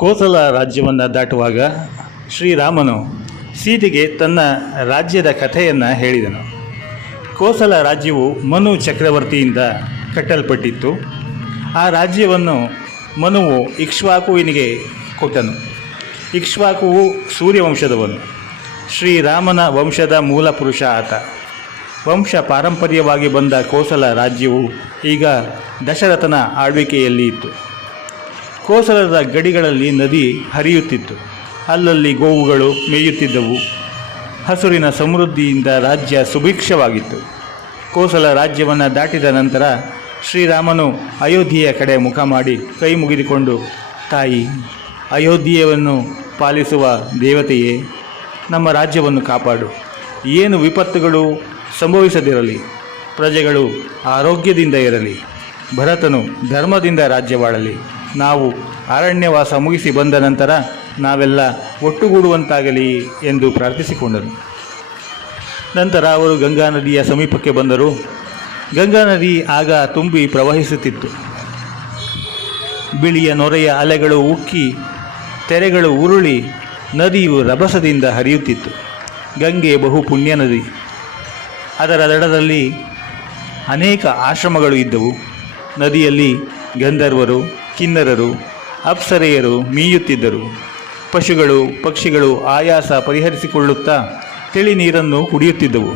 ಕೋಸಲ ರಾಜ್ಯವನ್ನು ದಾಟುವಾಗ ಶ್ರೀರಾಮನು ಸೀತೆಗೆ ತನ್ನ ರಾಜ್ಯದ ಕಥೆಯನ್ನು ಹೇಳಿದನು. ಕೋಸಲ ರಾಜ್ಯವು ಮನು ಚಕ್ರವರ್ತಿಯಿಂದ ಕಟ್ಟಲ್ಪಟ್ಟಿತ್ತು. ಆ ರಾಜ್ಯವನ್ನು ಮನುವು ಇಕ್ಷ್ವಾಕುವಿನಿಗೆ ಕೊಟ್ಟನು. ಇಕ್ಷ್ವಾಕುವು ಸೂರ್ಯವಂಶದವನು. ಶ್ರೀರಾಮನ ವಂಶದ ಮೂಲ ಪುರುಷ ಆತ. ವಂಶ ಪಾರಂಪರ್ಯವಾಗಿ ಬಂದ ಕೋಸಲ ರಾಜ್ಯವು ಈಗ ದಶರಥನ ಆಳ್ವಿಕೆಯಲ್ಲಿ ಇತ್ತು. ಕೋಸಲದ ಗಡಿಗಳಲ್ಲಿ ನದಿ ಹರಿಯುತ್ತಿತ್ತು. ಅಲ್ಲಲ್ಲಿ ಗೋವುಗಳು ಮೇಯುತ್ತಿದ್ದವು. ಹಸುರಿನ ಸಮೃದ್ಧಿಯಿಂದ ರಾಜ್ಯ ಸುಭಿಕ್ಷವಾಗಿತ್ತು. ಕೋಸಲ ರಾಜ್ಯವನ್ನು ದಾಟಿದ ನಂತರ ಶ್ರೀರಾಮನು ಅಯೋಧ್ಯೆಯ ಕಡೆ ಮುಖ ಮಾಡಿ ಕೈ ಮುಗಿದುಕೊಂಡು, ತಾಯಿ, ಅಯೋಧ್ಯೆಯನ್ನು ಪಾಲಿಸುವ ದೇವತೆಯೇ, ನಮ್ಮ ರಾಜ್ಯವನ್ನು ಕಾಪಾಡು. ಏನು ವಿಪತ್ತುಗಳು ಸಂಭವಿಸದಿರಲಿ, ಪ್ರಜೆಗಳು ಆರೋಗ್ಯದಿಂದ ಇರಲಿ, ಭರತನು ಧರ್ಮದಿಂದ ರಾಜ್ಯವಾಳಲಿ, ನಾವು ಅರಣ್ಯವಾಸ ಮುಗಿಸಿ ಬಂದ ನಂತರ ನಾವೆಲ್ಲ ಒಟ್ಟುಗೂಡುವಂತಾಗಲಿ ಎಂದು ಪ್ರಾರ್ಥಿಸಿಕೊಂಡನು. ನಂತರ ಅವರು ಗಂಗಾ ನದಿಯ ಸಮೀಪಕ್ಕೆ ಬಂದರು. ಗಂಗಾ ನದಿ ಆಗ ತುಂಬಿ ಪ್ರವಹಿಸುತ್ತಿತ್ತು. ಬಿಳಿಯ ನೊರೆಯ ಅಲೆಗಳು ಉಕ್ಕಿ ತೆರೆಗಳು ಉರುಳಿ ನದಿಯು ರಭಸದಿಂದ ಹರಿಯುತ್ತಿತ್ತು. ಗಂಗೆ ಬಹು ಪುಣ್ಯ ನದಿ. ಅದರ ದಡದಲ್ಲಿ ಅನೇಕ ಆಶ್ರಮಗಳು ಇದ್ದವು. ನದಿಯಲ್ಲಿ ಗಂಧರ್ವರು, ಕಿನ್ನರರು, ಅಪ್ಸರೆಯರು ಮೀಯುತ್ತಿದ್ದರು. ಪಶುಗಳು, ಪಕ್ಷಿಗಳು ಆಯಾಸ ಪರಿಹರಿಸಿಕೊಳ್ಳುತ್ತಾ ತಿಳಿ ನೀರನ್ನು ಕುಡಿಯುತ್ತಿದ್ದವು.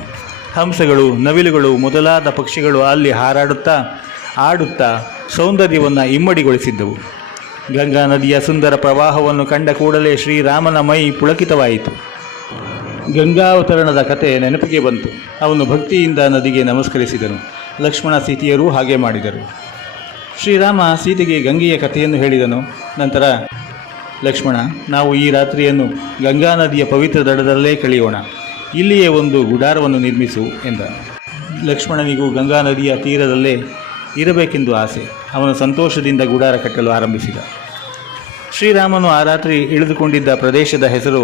ಹಂಸಗಳು, ನವಿಲುಗಳು ಮೊದಲಾದ ಪಕ್ಷಿಗಳು ಅಲ್ಲಿ ಹಾರಾಡುತ್ತಾ ಆಡುತ್ತಾ ಸೌಂದರ್ಯವನ್ನು ಇಮ್ಮಡಿಗೊಳಿಸಿದ್ದವು. ಗಂಗಾ ನದಿಯ ಸುಂದರ ಪ್ರವಾಹವನ್ನು ಕಂಡ ಕೂಡಲೇ ಶ್ರೀರಾಮನ ಮೈ ಪುಳಕಿತವಾಯಿತು. ಗಂಗಾವತರಣದ ಕತೆ ನೆನಪಿಗೆ ಬಂತು. ಅವನು ಭಕ್ತಿಯಿಂದ ನದಿಗೆ ನಮಸ್ಕರಿಸಿದನು. ಲಕ್ಷ್ಮಣ ಸೀತೆಯರೂ ಹಾಗೆ ಮಾಡಿದರು. ಶ್ರೀರಾಮ ಸೀತೆಗೆ ಗಂಗೆಯ ಕಥೆಯನ್ನು ಹೇಳಿದನು. ನಂತರ, ಲಕ್ಷ್ಮಣ, ನಾವು ಈ ರಾತ್ರಿಯನ್ನು ಗಂಗಾ ನದಿಯ ಪವಿತ್ರ ದಡದಲ್ಲೇ ಕಳೆಯೋಣ. ಇಲ್ಲಿಯೇ ಒಂದು ಗುಡಾರವನ್ನು ನಿರ್ಮಿಸು ಎಂದ. ಲಕ್ಷ್ಮಣನಿಗೂ ಗಂಗಾ ನದಿಯ ತೀರದಲ್ಲೇ ಇರಬೇಕೆಂದು ಆಸೆ. ಅವನು ಸಂತೋಷದಿಂದ ಗುಡಾರ ಕಟ್ಟಲು ಆರಂಭಿಸಿದ. ಶ್ರೀರಾಮನು ಆ ರಾತ್ರಿ ಇಳಿದುಕೊಂಡಿದ್ದ ಪ್ರದೇಶದ ಹೆಸರು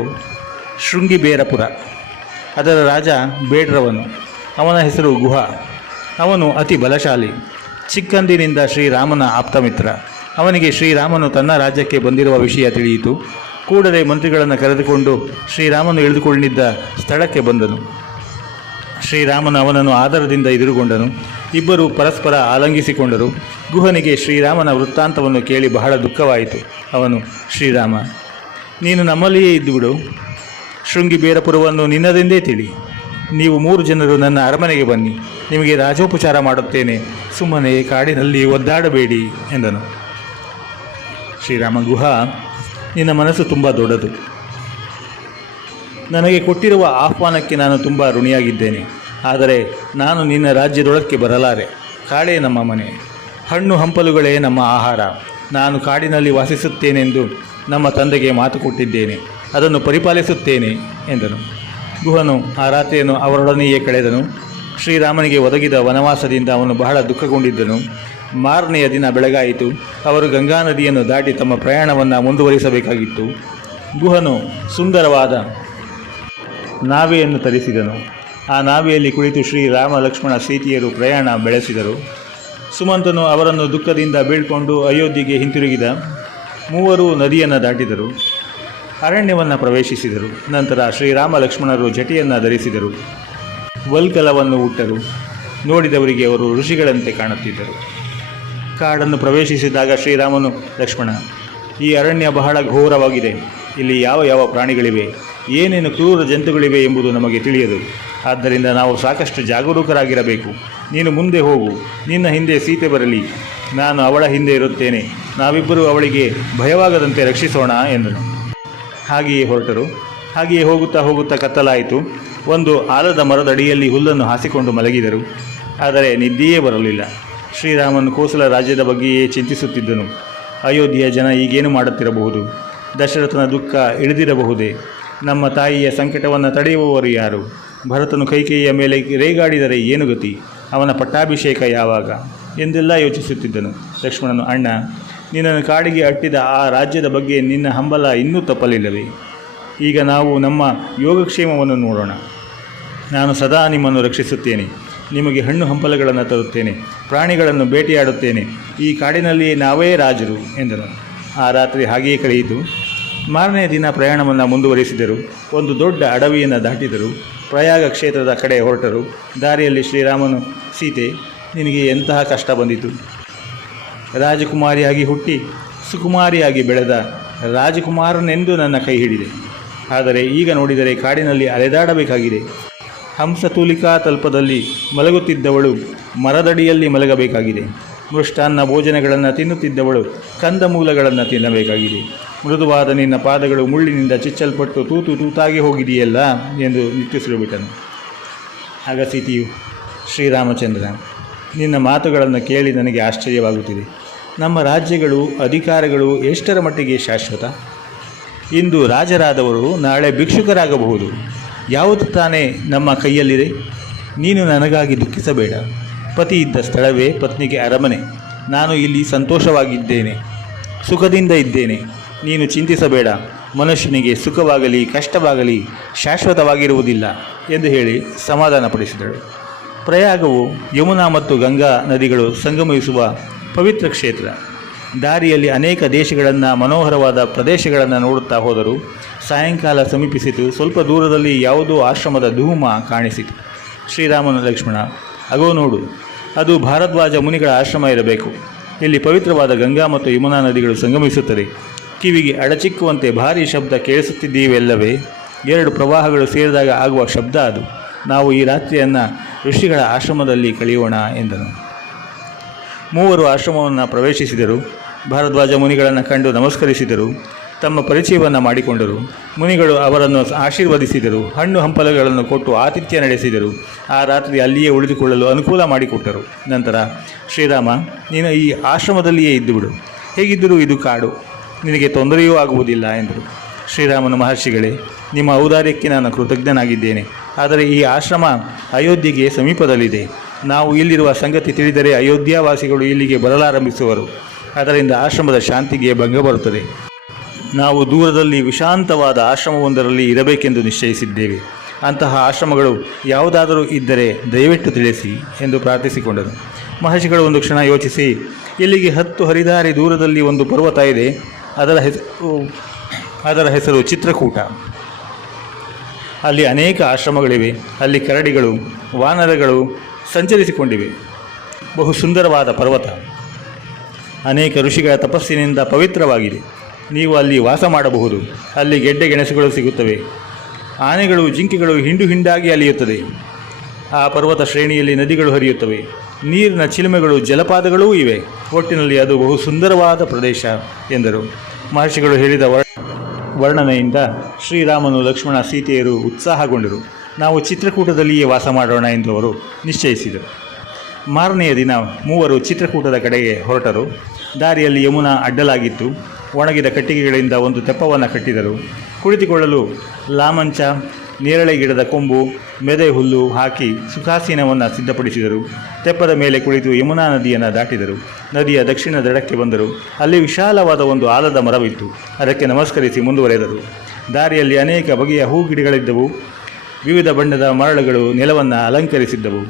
ಶೃಂಗಿಬೇರಪುರ. ಅದರ ರಾಜ ಬೇಡ್ರವನು. ಅವನ ಹೆಸರು ಗುಹ. ಅವನು ಅತಿ ಬಲಶಾಲಿ. ಚಿಕ್ಕಂದಿನಿಂದ ಶ್ರೀರಾಮನ ಆಪ್ತಮಿತ್ರ. ಅವನಿಗೆ ಶ್ರೀರಾಮನು ತನ್ನ ರಾಜ್ಯಕ್ಕೆ ಬಂದಿರುವ ವಿಷಯ ತಿಳಿಯಿತು. ಕೂಡಲೇ ಮಂತ್ರಿಗಳನ್ನು ಕರೆದುಕೊಂಡು ಶ್ರೀರಾಮನು ಇಳಿದುಕೊಂಡಿದ್ದ ಸ್ಥಳಕ್ಕೆ ಬಂದನು. ಶ್ರೀರಾಮನು ಅವನನ್ನು ಆದರದಿಂದ ಎದುರುಗೊಂಡನು. ಇಬ್ಬರು ಪರಸ್ಪರ ಆಲಂಗಿಸಿಕೊಂಡರು. ಗುಹನಿಗೆ ಶ್ರೀರಾಮನ ವೃತ್ತಾಂತವನ್ನು ಕೇಳಿ ಬಹಳ ದುಃಖವಾಯಿತು. ಅವನು, ಶ್ರೀರಾಮ, ನೀನು ನಮ್ಮಲ್ಲಿಯೇ ಇದ್ದುಬಿಡು. ಶೃಂಗಿಬೇರಪುರವನ್ನು ನಿನ್ನದೆಂದೇ ತಿಳಿ. ನೀವು 3 ಜನರು ನನ್ನ ಅರಮನೆಗೆ ಬನ್ನಿ. ನಿಮಗೆ ರಾಜೋಪಚಾರ ಮಾಡುತ್ತೇನೆ. ಸುಮ್ಮನೆ ಕಾಡಿನಲ್ಲಿ ಒದ್ದಾಡಬೇಡಿ ಎಂದನು. ಶ್ರೀರಾಮ, ಗುಹ, ನಿನ್ನ ಮನಸ್ಸು ತುಂಬ ದೊಡ್ಡದು. ನನಗೆ ಕೊಟ್ಟಿರುವ ಆಹ್ವಾನಕ್ಕೆ ನಾನು ತುಂಬ ಋಣಿಯಾಗಿದ್ದೇನೆ. ಆದರೆ ನಾನು ನಿನ್ನ ರಾಜ್ಯದೊಳಕ್ಕೆ ಬರಲಾರೆ. ಕಾಡೇ ನಮ್ಮ ಮನೆ, ಹಣ್ಣು ಹಂಪಲುಗಳೇ ನಮ್ಮ ಆಹಾರ. ನಾನು ಕಾಡಿನಲ್ಲಿ ವಾಸಿಸುತ್ತೇನೆಂದು ನಮ್ಮ ತಂದೆಗೆ ಮಾತು ಕೊಟ್ಟಿದ್ದೇನೆ. ಅದನ್ನು ಪರಿಪಾಲಿಸುತ್ತೇನೆ ಎಂದನು. ಗುಹನು ಆ ರಾತ್ರಿಯನ್ನು ಅವರೊಡನೆಯೇ ಕಳೆದನು. ಶ್ರೀರಾಮನಿಗೆ ಒದಗಿದ ವನವಾಸದಿಂದ ಅವನು ಬಹಳ ದುಃಖಗೊಂಡಿದ್ದನು. ಮಾರನೆಯ ದಿನ ಬೆಳಗಾಯಿತು. ಅವರು ಗಂಗಾ ನದಿಯನ್ನು ದಾಟಿ ತಮ್ಮ ಪ್ರಯಾಣವನ್ನು ಮುಂದುವರಿಸಬೇಕಾಗಿತ್ತು. ಗುಹನು ಸುಂದರವಾದ ನಾವೆಯನ್ನು ತರಿಸಿದನು. ಆ ನಾವೆಯಲ್ಲಿ ಕುಳಿತು ಶ್ರೀರಾಮ, ಲಕ್ಷ್ಮಣ, ಸೀತೆಯರು ಪ್ರಯಾಣ ಬೆಳೆಸಿದರು. ಸುಮಂತನು ಅವರನ್ನು ದುಃಖದಿಂದ ಬೀಳ್ಕೊಂಡು ಅಯೋಧ್ಯೆಗೆ ಹಿಂತಿರುಗಿದ. 3 ನದಿಯನ್ನು ದಾಟಿದರು. ಅರಣ್ಯವನ್ನು ಪ್ರವೇಶಿಸಿದರು. ನಂತರ ಶ್ರೀರಾಮ ಲಕ್ಷ್ಮಣರು ಜಟಿಯನ್ನು ಧರಿಸಿದರು. ವಲ್ಕಲವನ್ನು ಉಟ್ಟರು. ನೋಡಿದವರಿಗೆ ಅವರು ಋಷಿಗಳಂತೆ ಕಾಣುತ್ತಿದ್ದರು. ಕಾಡನ್ನು ಪ್ರವೇಶಿಸಿದಾಗ ಶ್ರೀರಾಮನು, ಲಕ್ಷ್ಮಣ, ಈ ಅರಣ್ಯ ಬಹಳ ಘೋರವಾಗಿದೆ. ಇಲ್ಲಿ ಯಾವ ಯಾವ ಪ್ರಾಣಿಗಳಿವೆ, ಏನೇನು ಕ್ರೂರ ಜಂತುಗಳಿವೆ ಎಂಬುದು ನಮಗೆ ತಿಳಿಯದು. ಆದ್ದರಿಂದ ನಾವು ಸಾಕಷ್ಟು ಜಾಗರೂಕರಾಗಿರಬೇಕು. ನೀನು ಮುಂದೆ ಹೋಗು. ನಿನ್ನ ಹಿಂದೆ ಸೀತೆ ಬರಲಿ. ನಾನು ಅವಳ ಹಿಂದೆ ಇರುತ್ತೇನೆ. ನಾವಿಬ್ಬರೂ ಅವಳಿಗೆ ಭಯವಾಗದಂತೆ ರಕ್ಷಿಸೋಣ ಎಂದನು. ಹಾಗೆಯೇ ಹೊರಟರು. ಹಾಗೆಯೇ ಹೋಗುತ್ತಾ ಹೋಗುತ್ತಾ ಕತ್ತಲಾಯಿತು. ಒಂದು ಆಲದ ಮರದಡಿಯಲ್ಲಿ ಹುಲ್ಲನ್ನು ಹಾಸಿಕೊಂಡು ಮಲಗಿದರು. ಆದರೆ ನಿದ್ದೆಯೇ ಬರಲಿಲ್ಲ. ಶ್ರೀರಾಮನು ಕೋಸಲ ರಾಜ್ಯದ ಬಗ್ಗೆಯೇ ಚಿಂತಿಸುತ್ತಿದ್ದನು. ಅಯೋಧ್ಯೆಯ ಜನ ಈಗೇನು ಮಾಡುತ್ತಿರಬಹುದು? ದಶರಥನ ದುಃಖ ಇಳಿದಿರಬಹುದೇ? ನಮ್ಮ ತಾಯಿಯ ಸಂಕಟವನ್ನು ತಡೆಯುವವರು ಯಾರು? ಭರತನು ಕೈಕೇಯಿಯ ಮೇಲೆ ರೇಗಾಡಿದರೆ ಏನು ಗತಿ? ಅವನ ಪಟ್ಟಾಭಿಷೇಕ ಯಾವಾಗ ಎಂದೆಲ್ಲ ಯೋಚಿಸುತ್ತಿದ್ದನು. ಲಕ್ಷ್ಮಣನು, ಅಣ್ಣ, ನಿನ್ನನ್ನು ಕಾಡಿಗೆ ಅಟ್ಟಿದ ಆ ರಾಜ್ಯದ ಬಗ್ಗೆ ನಿನ್ನ ಹಂಬಲ ಇನ್ನೂ ತಪ್ಪಲಿಲ್ಲವೇ? ಈಗ ನಾವು ನಮ್ಮ ಯೋಗಕ್ಷೇಮವನ್ನು ನೋಡೋಣ. ನಾನು ಸದಾ ನಿಮ್ಮನ್ನು ರಕ್ಷಿಸುತ್ತೇನೆ. ನಿಮಗೆ ಹಣ್ಣು ಹಂಪಲುಗಳನ್ನು ತರುತ್ತೇನೆ. ಪ್ರಾಣಿಗಳನ್ನು ಬೇಟೆಯಾಡುತ್ತೇನೆ. ಈ ಕಾಡಿನಲ್ಲಿಯೇ ನಾವೇ ರಾಜರು ಎಂದನು. ಆ ರಾತ್ರಿ ಹಾಗೆಯೇ ಕಳೆಯಿತು. ಮಾರನೆಯ ದಿನ ಪ್ರಯಾಣವನ್ನು ಮುಂದುವರಿಸಿದರು. ಒಂದು ದೊಡ್ಡ ಅಡವಿಯನ್ನು ದಾಟಿದರು. ಪ್ರಯಾಗ ಕ್ಷೇತ್ರದ ಕಡೆ ಹೊರಟರು. ದಾರಿಯಲ್ಲಿ ಶ್ರೀರಾಮನು, ಸೀತೆ, ನಿನಗೆ ಎಂತಹ ಕಷ್ಟ ಬಂದಿತು. ರಾಜಕುಮಾರಿಯಾಗಿ ಹುಟ್ಟಿ ಸುಕುಮಾರಿಯಾಗಿ ಬೆಳೆದ ರಾಜಕುಮಾರನೆಂದು ನನ್ನ ಕೈ ಹಿಡಿದೆ. ಆದರೆ ಈಗ ನೋಡಿದರೆ ಕಾಡಿನಲ್ಲಿ ಅಲೆದಾಡಬೇಕಾಗಿದೆ. ಹಂಸತೂಲಿಕಾ ತಲ್ಪದಲ್ಲಿ ಮಲಗುತ್ತಿದ್ದವಳು ಮರದಡಿಯಲ್ಲಿ ಮಲಗಬೇಕಾಗಿದೆ. ಮೃಷ್ಟಾನ್ನ ಭೋಜನಗಳನ್ನು ತಿನ್ನುತ್ತಿದ್ದವಳು ಕಂದಮೂಲಗಳನ್ನು ತಿನ್ನಬೇಕಾಗಿದೆ. ಮೃದುವಾದ ನಿನ್ನ ಪಾದಗಳು ಮುಳ್ಳಿನಿಂದ ಚಿಚ್ಚಲ್ಪಟ್ಟು ತೂತು ತೂತಾಗಿ ಹೋಗಿದೆಯಲ್ಲ ಎಂದು ನಿಟ್ಟುಸಿರುಬಿಟ್ಟನು. ಆಗ ಸೀತೆಯು, ಶ್ರೀರಾಮಚಂದ್ರ, ನಿನ್ನ ಮಾತುಗಳನ್ನು ಕೇಳಿ ನನಗೆ ಆಶ್ಚರ್ಯವಾಗುತ್ತಿದೆ. ನಮ್ಮ ರಾಜ್ಯಗಳು ಅಧಿಕಾರಗಳು ಎಷ್ಟರ ಮಟ್ಟಿಗೆ ಶಾಶ್ವತ? ಇಂದು ರಾಜರಾದವರು ನಾಳೆ ಭಿಕ್ಷುಕರಾಗಬಹುದು. ಯಾವುದು ತಾನೇ ನಮ್ಮ ಕೈಯಲ್ಲಿದೆ? ನೀನು ನನಗಾಗಿ ದುಃಖಿಸಬೇಡ. ಪತಿ ಇದ್ದ ಸ್ಥಳವೇ ಪತ್ನಿಗೆ ಅರಮನೆ. ನಾನು ಇಲ್ಲಿ ಸಂತೋಷವಾಗಿದ್ದೇನೆ, ಸುಖದಿಂದ ಇದ್ದೇನೆ. ನೀನು ಚಿಂತಿಸಬೇಡ. ಮನುಷ್ಯನಿಗೆ ಸುಖವಾಗಲಿ ಕಷ್ಟವಾಗಲಿ ಶಾಶ್ವತವಾಗಿರುವುದಿಲ್ಲ ಎಂದು ಹೇಳಿ ಸಮಾಧಾನಪಡಿಸಿದಳು. ಪ್ರಯಾಗವು ಯಮುನಾ ಮತ್ತು ಗಂಗಾ ನದಿಗಳು ಸಂಗಮಿಸುವ ಪವಿತ್ರ ಕ್ಷೇತ್ರ. ದಾರಿಯಲ್ಲಿ ಅನೇಕ ದೇಶಗಳನ್ನು, ಮನೋಹರವಾದ ಪ್ರದೇಶಗಳನ್ನು ನೋಡುತ್ತಾ ಹೋದರು. ಸಾಯಂಕಾಲ ಸಮೀಪಿಸಿತು. ಸ್ವಲ್ಪ ದೂರದಲ್ಲಿ ಯಾವುದೋ ಆಶ್ರಮದ ಧೂಮ ಕಾಣಿಸಿತು. ಶ್ರೀರಾಮನ, ಲಕ್ಷ್ಮಣ, ಅಗೋ ನೋಡು, ಅದು ಭಾರದ್ವಾಜ ಮುನಿಗಳ ಆಶ್ರಮ ಇರಬೇಕು. ಇಲ್ಲಿ ಪವಿತ್ರವಾದ ಗಂಗಾ ಮತ್ತು ಯಮುನಾ ನದಿಗಳು ಸಂಗಮಿಸುತ್ತದೆ. ಕಿವಿಗೆ ಅಡಚಿಕ್ಕುವಂತೆ ಭಾರೀ ಶಬ್ದ ಕೇಳಿಸುತ್ತಿದ್ದೀವೆಲ್ಲವೇ? ಎರಡು ಪ್ರವಾಹಗಳು ಸೇರಿದಾಗ ಆಗುವ ಶಬ್ದ ಅದು. ನಾವು ಈ ರಾತ್ರಿಯನ್ನು ಋಷಿಗಳ ಆಶ್ರಮದಲ್ಲಿ ಕಳೆಯೋಣ ಎಂದನು. ಮೂವರು ಆಶ್ರಮವನ್ನು ಪ್ರವೇಶಿಸಿದರು. ಭಾರದ್ವಾಜ ಮುನಿಗಳನ್ನು ಕಂಡು ನಮಸ್ಕರಿಸಿದರು. ತಮ್ಮ ಪರಿಚಯವನ್ನು ಮಾಡಿಕೊಂಡರು. ಮುನಿಗಳು ಅವರನ್ನು ಆಶೀರ್ವದಿಸಿದರು. ಹಣ್ಣು ಹಂಪಲುಗಳನ್ನು ಕೊಟ್ಟು ಆತಿಥ್ಯ ನಡೆಸಿದರು. ಆ ರಾತ್ರಿ ಅಲ್ಲಿಯೇ ಉಳಿದುಕೊಳ್ಳಲು ಅನುಕೂಲ ಮಾಡಿಕೊಟ್ಟರು. ನಂತರ, ಶ್ರೀರಾಮ, ನೀನು ಈ ಆಶ್ರಮದಲ್ಲಿಯೇ ಇದ್ದುಬಿಡು. ಹೇಗಿದ್ದರೂ ಇದು ಕಾಡು, ನಿನಗೆ ತೊಂದರೆಯೂ ಆಗುವುದಿಲ್ಲ ಎಂದರು. ಶ್ರೀರಾಮನು, ಮಹರ್ಷಿಗಳೇ, ನಿಮ್ಮ ಔದಾರ್ಯಕ್ಕೆ ನಾನು ಕೃತಜ್ಞನಾಗಿದ್ದೇನೆ. ಆದರೆ ಈ ಆಶ್ರಮ ಅಯೋಧ್ಯೆಗೆ ಸಮೀಪದಲ್ಲಿದೆ. ನಾವು ಇಲ್ಲಿರುವ ಸಂಗತಿ ತಿಳಿದರೆ ಅಯೋಧ್ಯಾವಾಸಿಗಳು ಇಲ್ಲಿಗೆ ಬರಲಾರಂಭಿಸುವರು. ಅದರಿಂದ ಆಶ್ರಮದ ಶಾಂತಿಗೆ ಭಂಗ ಬರುತ್ತದೆ. ನಾವು ದೂರದಲ್ಲಿ ವಿಶಾಂತವಾದ ಆಶ್ರಮವೊಂದರಲ್ಲಿ ಇರಬೇಕೆಂದು ನಿಶ್ಚಯಿಸಿದ್ದೇವೆ. ಅಂತಹ ಆಶ್ರಮಗಳು ಯಾವುದಾದರೂ ಇದ್ದರೆ ದಯವಿಟ್ಟು ತಿಳಿಸಿ ಎಂದು ಪ್ರಾರ್ಥಿಸಿಕೊಂಡರು. ಮಹರ್ಷಿಗಳು ಒಂದು ಕ್ಷಣ ಯೋಚಿಸಿ, ಇಲ್ಲಿಗೆ 10 ಹರಿದಾರಿ ದೂರದಲ್ಲಿ ಒಂದು ಪರ್ವತ ಇದೆ. ಅದರ ಹೆಸರು ಚಿತ್ರಕೂಟ. ಅಲ್ಲಿ ಅನೇಕ ಆಶ್ರಮಗಳಿವೆ. ಅಲ್ಲಿ ಕರಡಿಗಳು, ವಾನರಗಳು ಸಂಚರಿಸಿಕೊಂಡಿವೆ. ಬಹು ಸುಂದರವಾದ ಪರ್ವತ. ಅನೇಕ ಋಷಿಗಳ ತಪಸ್ಸಿನಿಂದ ಪವಿತ್ರವಾಗಿದೆ. ನೀವು ಅಲ್ಲಿ ವಾಸ ಮಾಡಬಹುದು. ಅಲ್ಲಿ ಗೆಡ್ಡೆ ಗೆಣಸುಗಳು ಸಿಗುತ್ತವೆ. ಆನೆಗಳು, ಜಿಂಕೆಗಳು ಹಿಂಡು ಹಿಂಡಾಗಿ ಅಲಿಯುತ್ತದೆ. ಆ ಪರ್ವತ ಶ್ರೇಣಿಯಲ್ಲಿ ನದಿಗಳು ಹರಿಯುತ್ತವೆ. ನೀರಿನ ಚಿಲುಮೆಗಳು, ಜಲಪಾತಗಳೂ ಇವೆ. ಒಟ್ಟಿನಲ್ಲಿ ಅದು ಬಹು ಸುಂದರವಾದ ಪ್ರದೇಶ ಎಂದರು. ಮಹರ್ಷಿಗಳು ಹೇಳಿದ ವರ್ಣನೆಯಿಂದ ಶ್ರೀರಾಮನು, ಲಕ್ಷ್ಮಣ, ಸೀತೆಯರು ಉತ್ಸಾಹಗೊಂಡರು. ನಾವು ಚಿತ್ರಕೂಟದಲ್ಲಿಯೇ ವಾಸ ಮಾಡೋಣ ಎಂದು ಅವರು ನಿಶ್ಚಯಿಸಿದರು. ಮಾರನೆಯ ದಿನ ಮೂವರು ಚಿತ್ರಕೂಟದ ಕಡೆಗೆ ಹೊರಟರು. ದಾರಿಯಲ್ಲಿ ಯಮುನಾ ಅಡ್ಡಲಾಗಿತ್ತು. ಒಣಗಿದ ಕಟ್ಟಿಗೆಗಳಿಂದ ಒಂದು ತೆಪ್ಪವನ್ನು ಕಟ್ಟಿದರು. ಕುಳಿತುಕೊಳ್ಳಲು ಲಾಮಂಚ, ನೇರಳೆ ಗಿಡದ ಕೊಂಬು, ಮೆದೆ ಹುಲ್ಲು ಹಾಕಿ ಸುಖಾಸೀನವನ್ನು ಸಿದ್ಧಪಡಿಸಿದರು. ತೆಪ್ಪದ ಮೇಲೆ ಕುಳಿತು ಯಮುನಾ ನದಿಯನ್ನು ದಾಟಿದರು. ನದಿಯ ದಕ್ಷಿಣ ದಡಕ್ಕೆ ಬಂದರು. ಅಲ್ಲಿ ವಿಶಾಲವಾದ ಒಂದು ಆಲದ ಮರವಿತ್ತು. ಅದಕ್ಕೆ ನಮಸ್ಕರಿಸಿ ಮುಂದುವರೆದರು. ದಾರಿಯಲ್ಲಿ ಅನೇಕ ಬಗೆಯ ಹೂ ಗಿಡಗಳಿದ್ದವು. ವಿವಿಧ ಬಣ್ಣದ ಮರಳುಗಳು ನೆಲವನ್ನು ಅಲಂಕರಿಸಿದ್ದವು.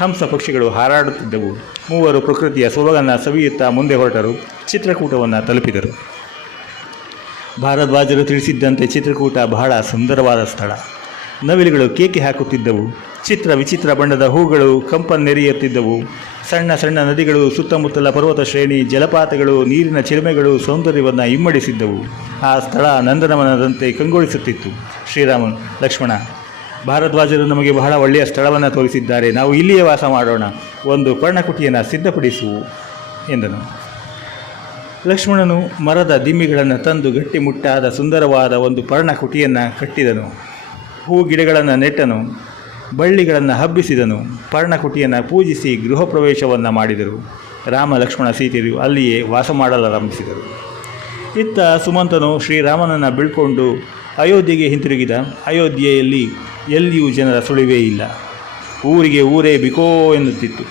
ಹಂಸ ಪಕ್ಷಿಗಳು ಹಾರಾಡುತ್ತಿದ್ದವು. ಮೂವರು ಪ್ರಕೃತಿಯ ಸೊಬಗನ್ನು ಸವಿಯುತ್ತಾ ಮುಂದೆ ಹೊರಟರು. ಚಿತ್ರಕೂಟವನ್ನು ತಲುಪಿದರು. ಭಾರದ್ವಾಜರು ತಿಳಿಸಿದ್ದಂತೆ ಚಿತ್ರಕೂಟ ಬಹಳ ಸುಂದರವಾದ ಸ್ಥಳ. ನವಿಲುಗಳು ಕೇಕೆ ಹಾಕುತ್ತಿದ್ದವು. ಚಿತ್ರ ವಿಚಿತ್ರ ಬಣ್ಣದ ಹೂಗಳು ಕಂಪನ್ನೆರೆಯುತ್ತಿದ್ದವು. ಸಣ್ಣ ಸಣ್ಣ ನದಿಗಳು, ಸುತ್ತಮುತ್ತಲ ಪರ್ವತ ಶ್ರೇಣಿ, ಜಲಪಾತಗಳು, ನೀರಿನ ಚಿಲುಮೆಗಳು ಸೌಂದರ್ಯವನ್ನು ಇಮ್ಮಡಿಸಿದ್ದವು. ಆ ಸ್ಥಳ ನಂದನವನದಂತೆ ಕಂಗೊಳಿಸುತ್ತಿತ್ತು. ಶ್ರೀರಾಮನ್, ಲಕ್ಷ್ಮಣ, ಭಾರದ್ವಾಜರು ನಮಗೆ ಬಹಳ ಒಳ್ಳೆಯ ಸ್ಥಳವನ್ನು ತೋರಿಸಿದ್ದಾರೆ. ನಾವು ಇಲ್ಲಿಯೇ ವಾಸ ಮಾಡೋಣ. ಒಂದು ಪರ್ಣಕುಟಿಯನ್ನು ಸಿದ್ಧಪಡಿಸು ಎಂದನು. ಲಕ್ಷ್ಮಣನು ಮರದ ದಿಮ್ಮಿಗಳನ್ನು ತಂದು ಗಟ್ಟಿಮುಟ್ಟಾದ ಸುಂದರವಾದ ಒಂದು ಪರ್ಣಕುಟಿಯನ್ನು ಕಟ್ಟಿದನು. ಹೂ ಗಿಡಗಳನ್ನು ನೆಟ್ಟನು. ಬಳ್ಳಿಗಳನ್ನು ಹಬ್ಬಿಸಿದನು. ಪರ್ಣಕುಟಿಯನ್ನು ಪೂಜಿಸಿ ಗೃಹ ಪ್ರವೇಶವನ್ನು ಮಾಡಿದರು. ರಾಮ, ಲಕ್ಷ್ಮಣ, ಸೀತೆಯರು ಅಲ್ಲಿಯೇ ವಾಸ ಮಾಡಲಾರಂಭಿಸಿದರು. ಇತ್ತ ಸುಮಂತನು ಶ್ರೀರಾಮನನ್ನು ಬೀಳ್ಕೊಂಡು ಅಯೋಧ್ಯೆಗೆ ಹಿಂತಿರುಗಿದ. ಅಯೋಧ್ಯೆಯಲ್ಲಿ ಎಲ್ಲಿಯೂ ಜನರ ಸುಳಿವೇ ಇಲ್ಲ. ಊರಿಗೆ ಊರೇ ಬಿಕೋ ಎನ್ನುತ್ತಿತ್ತು.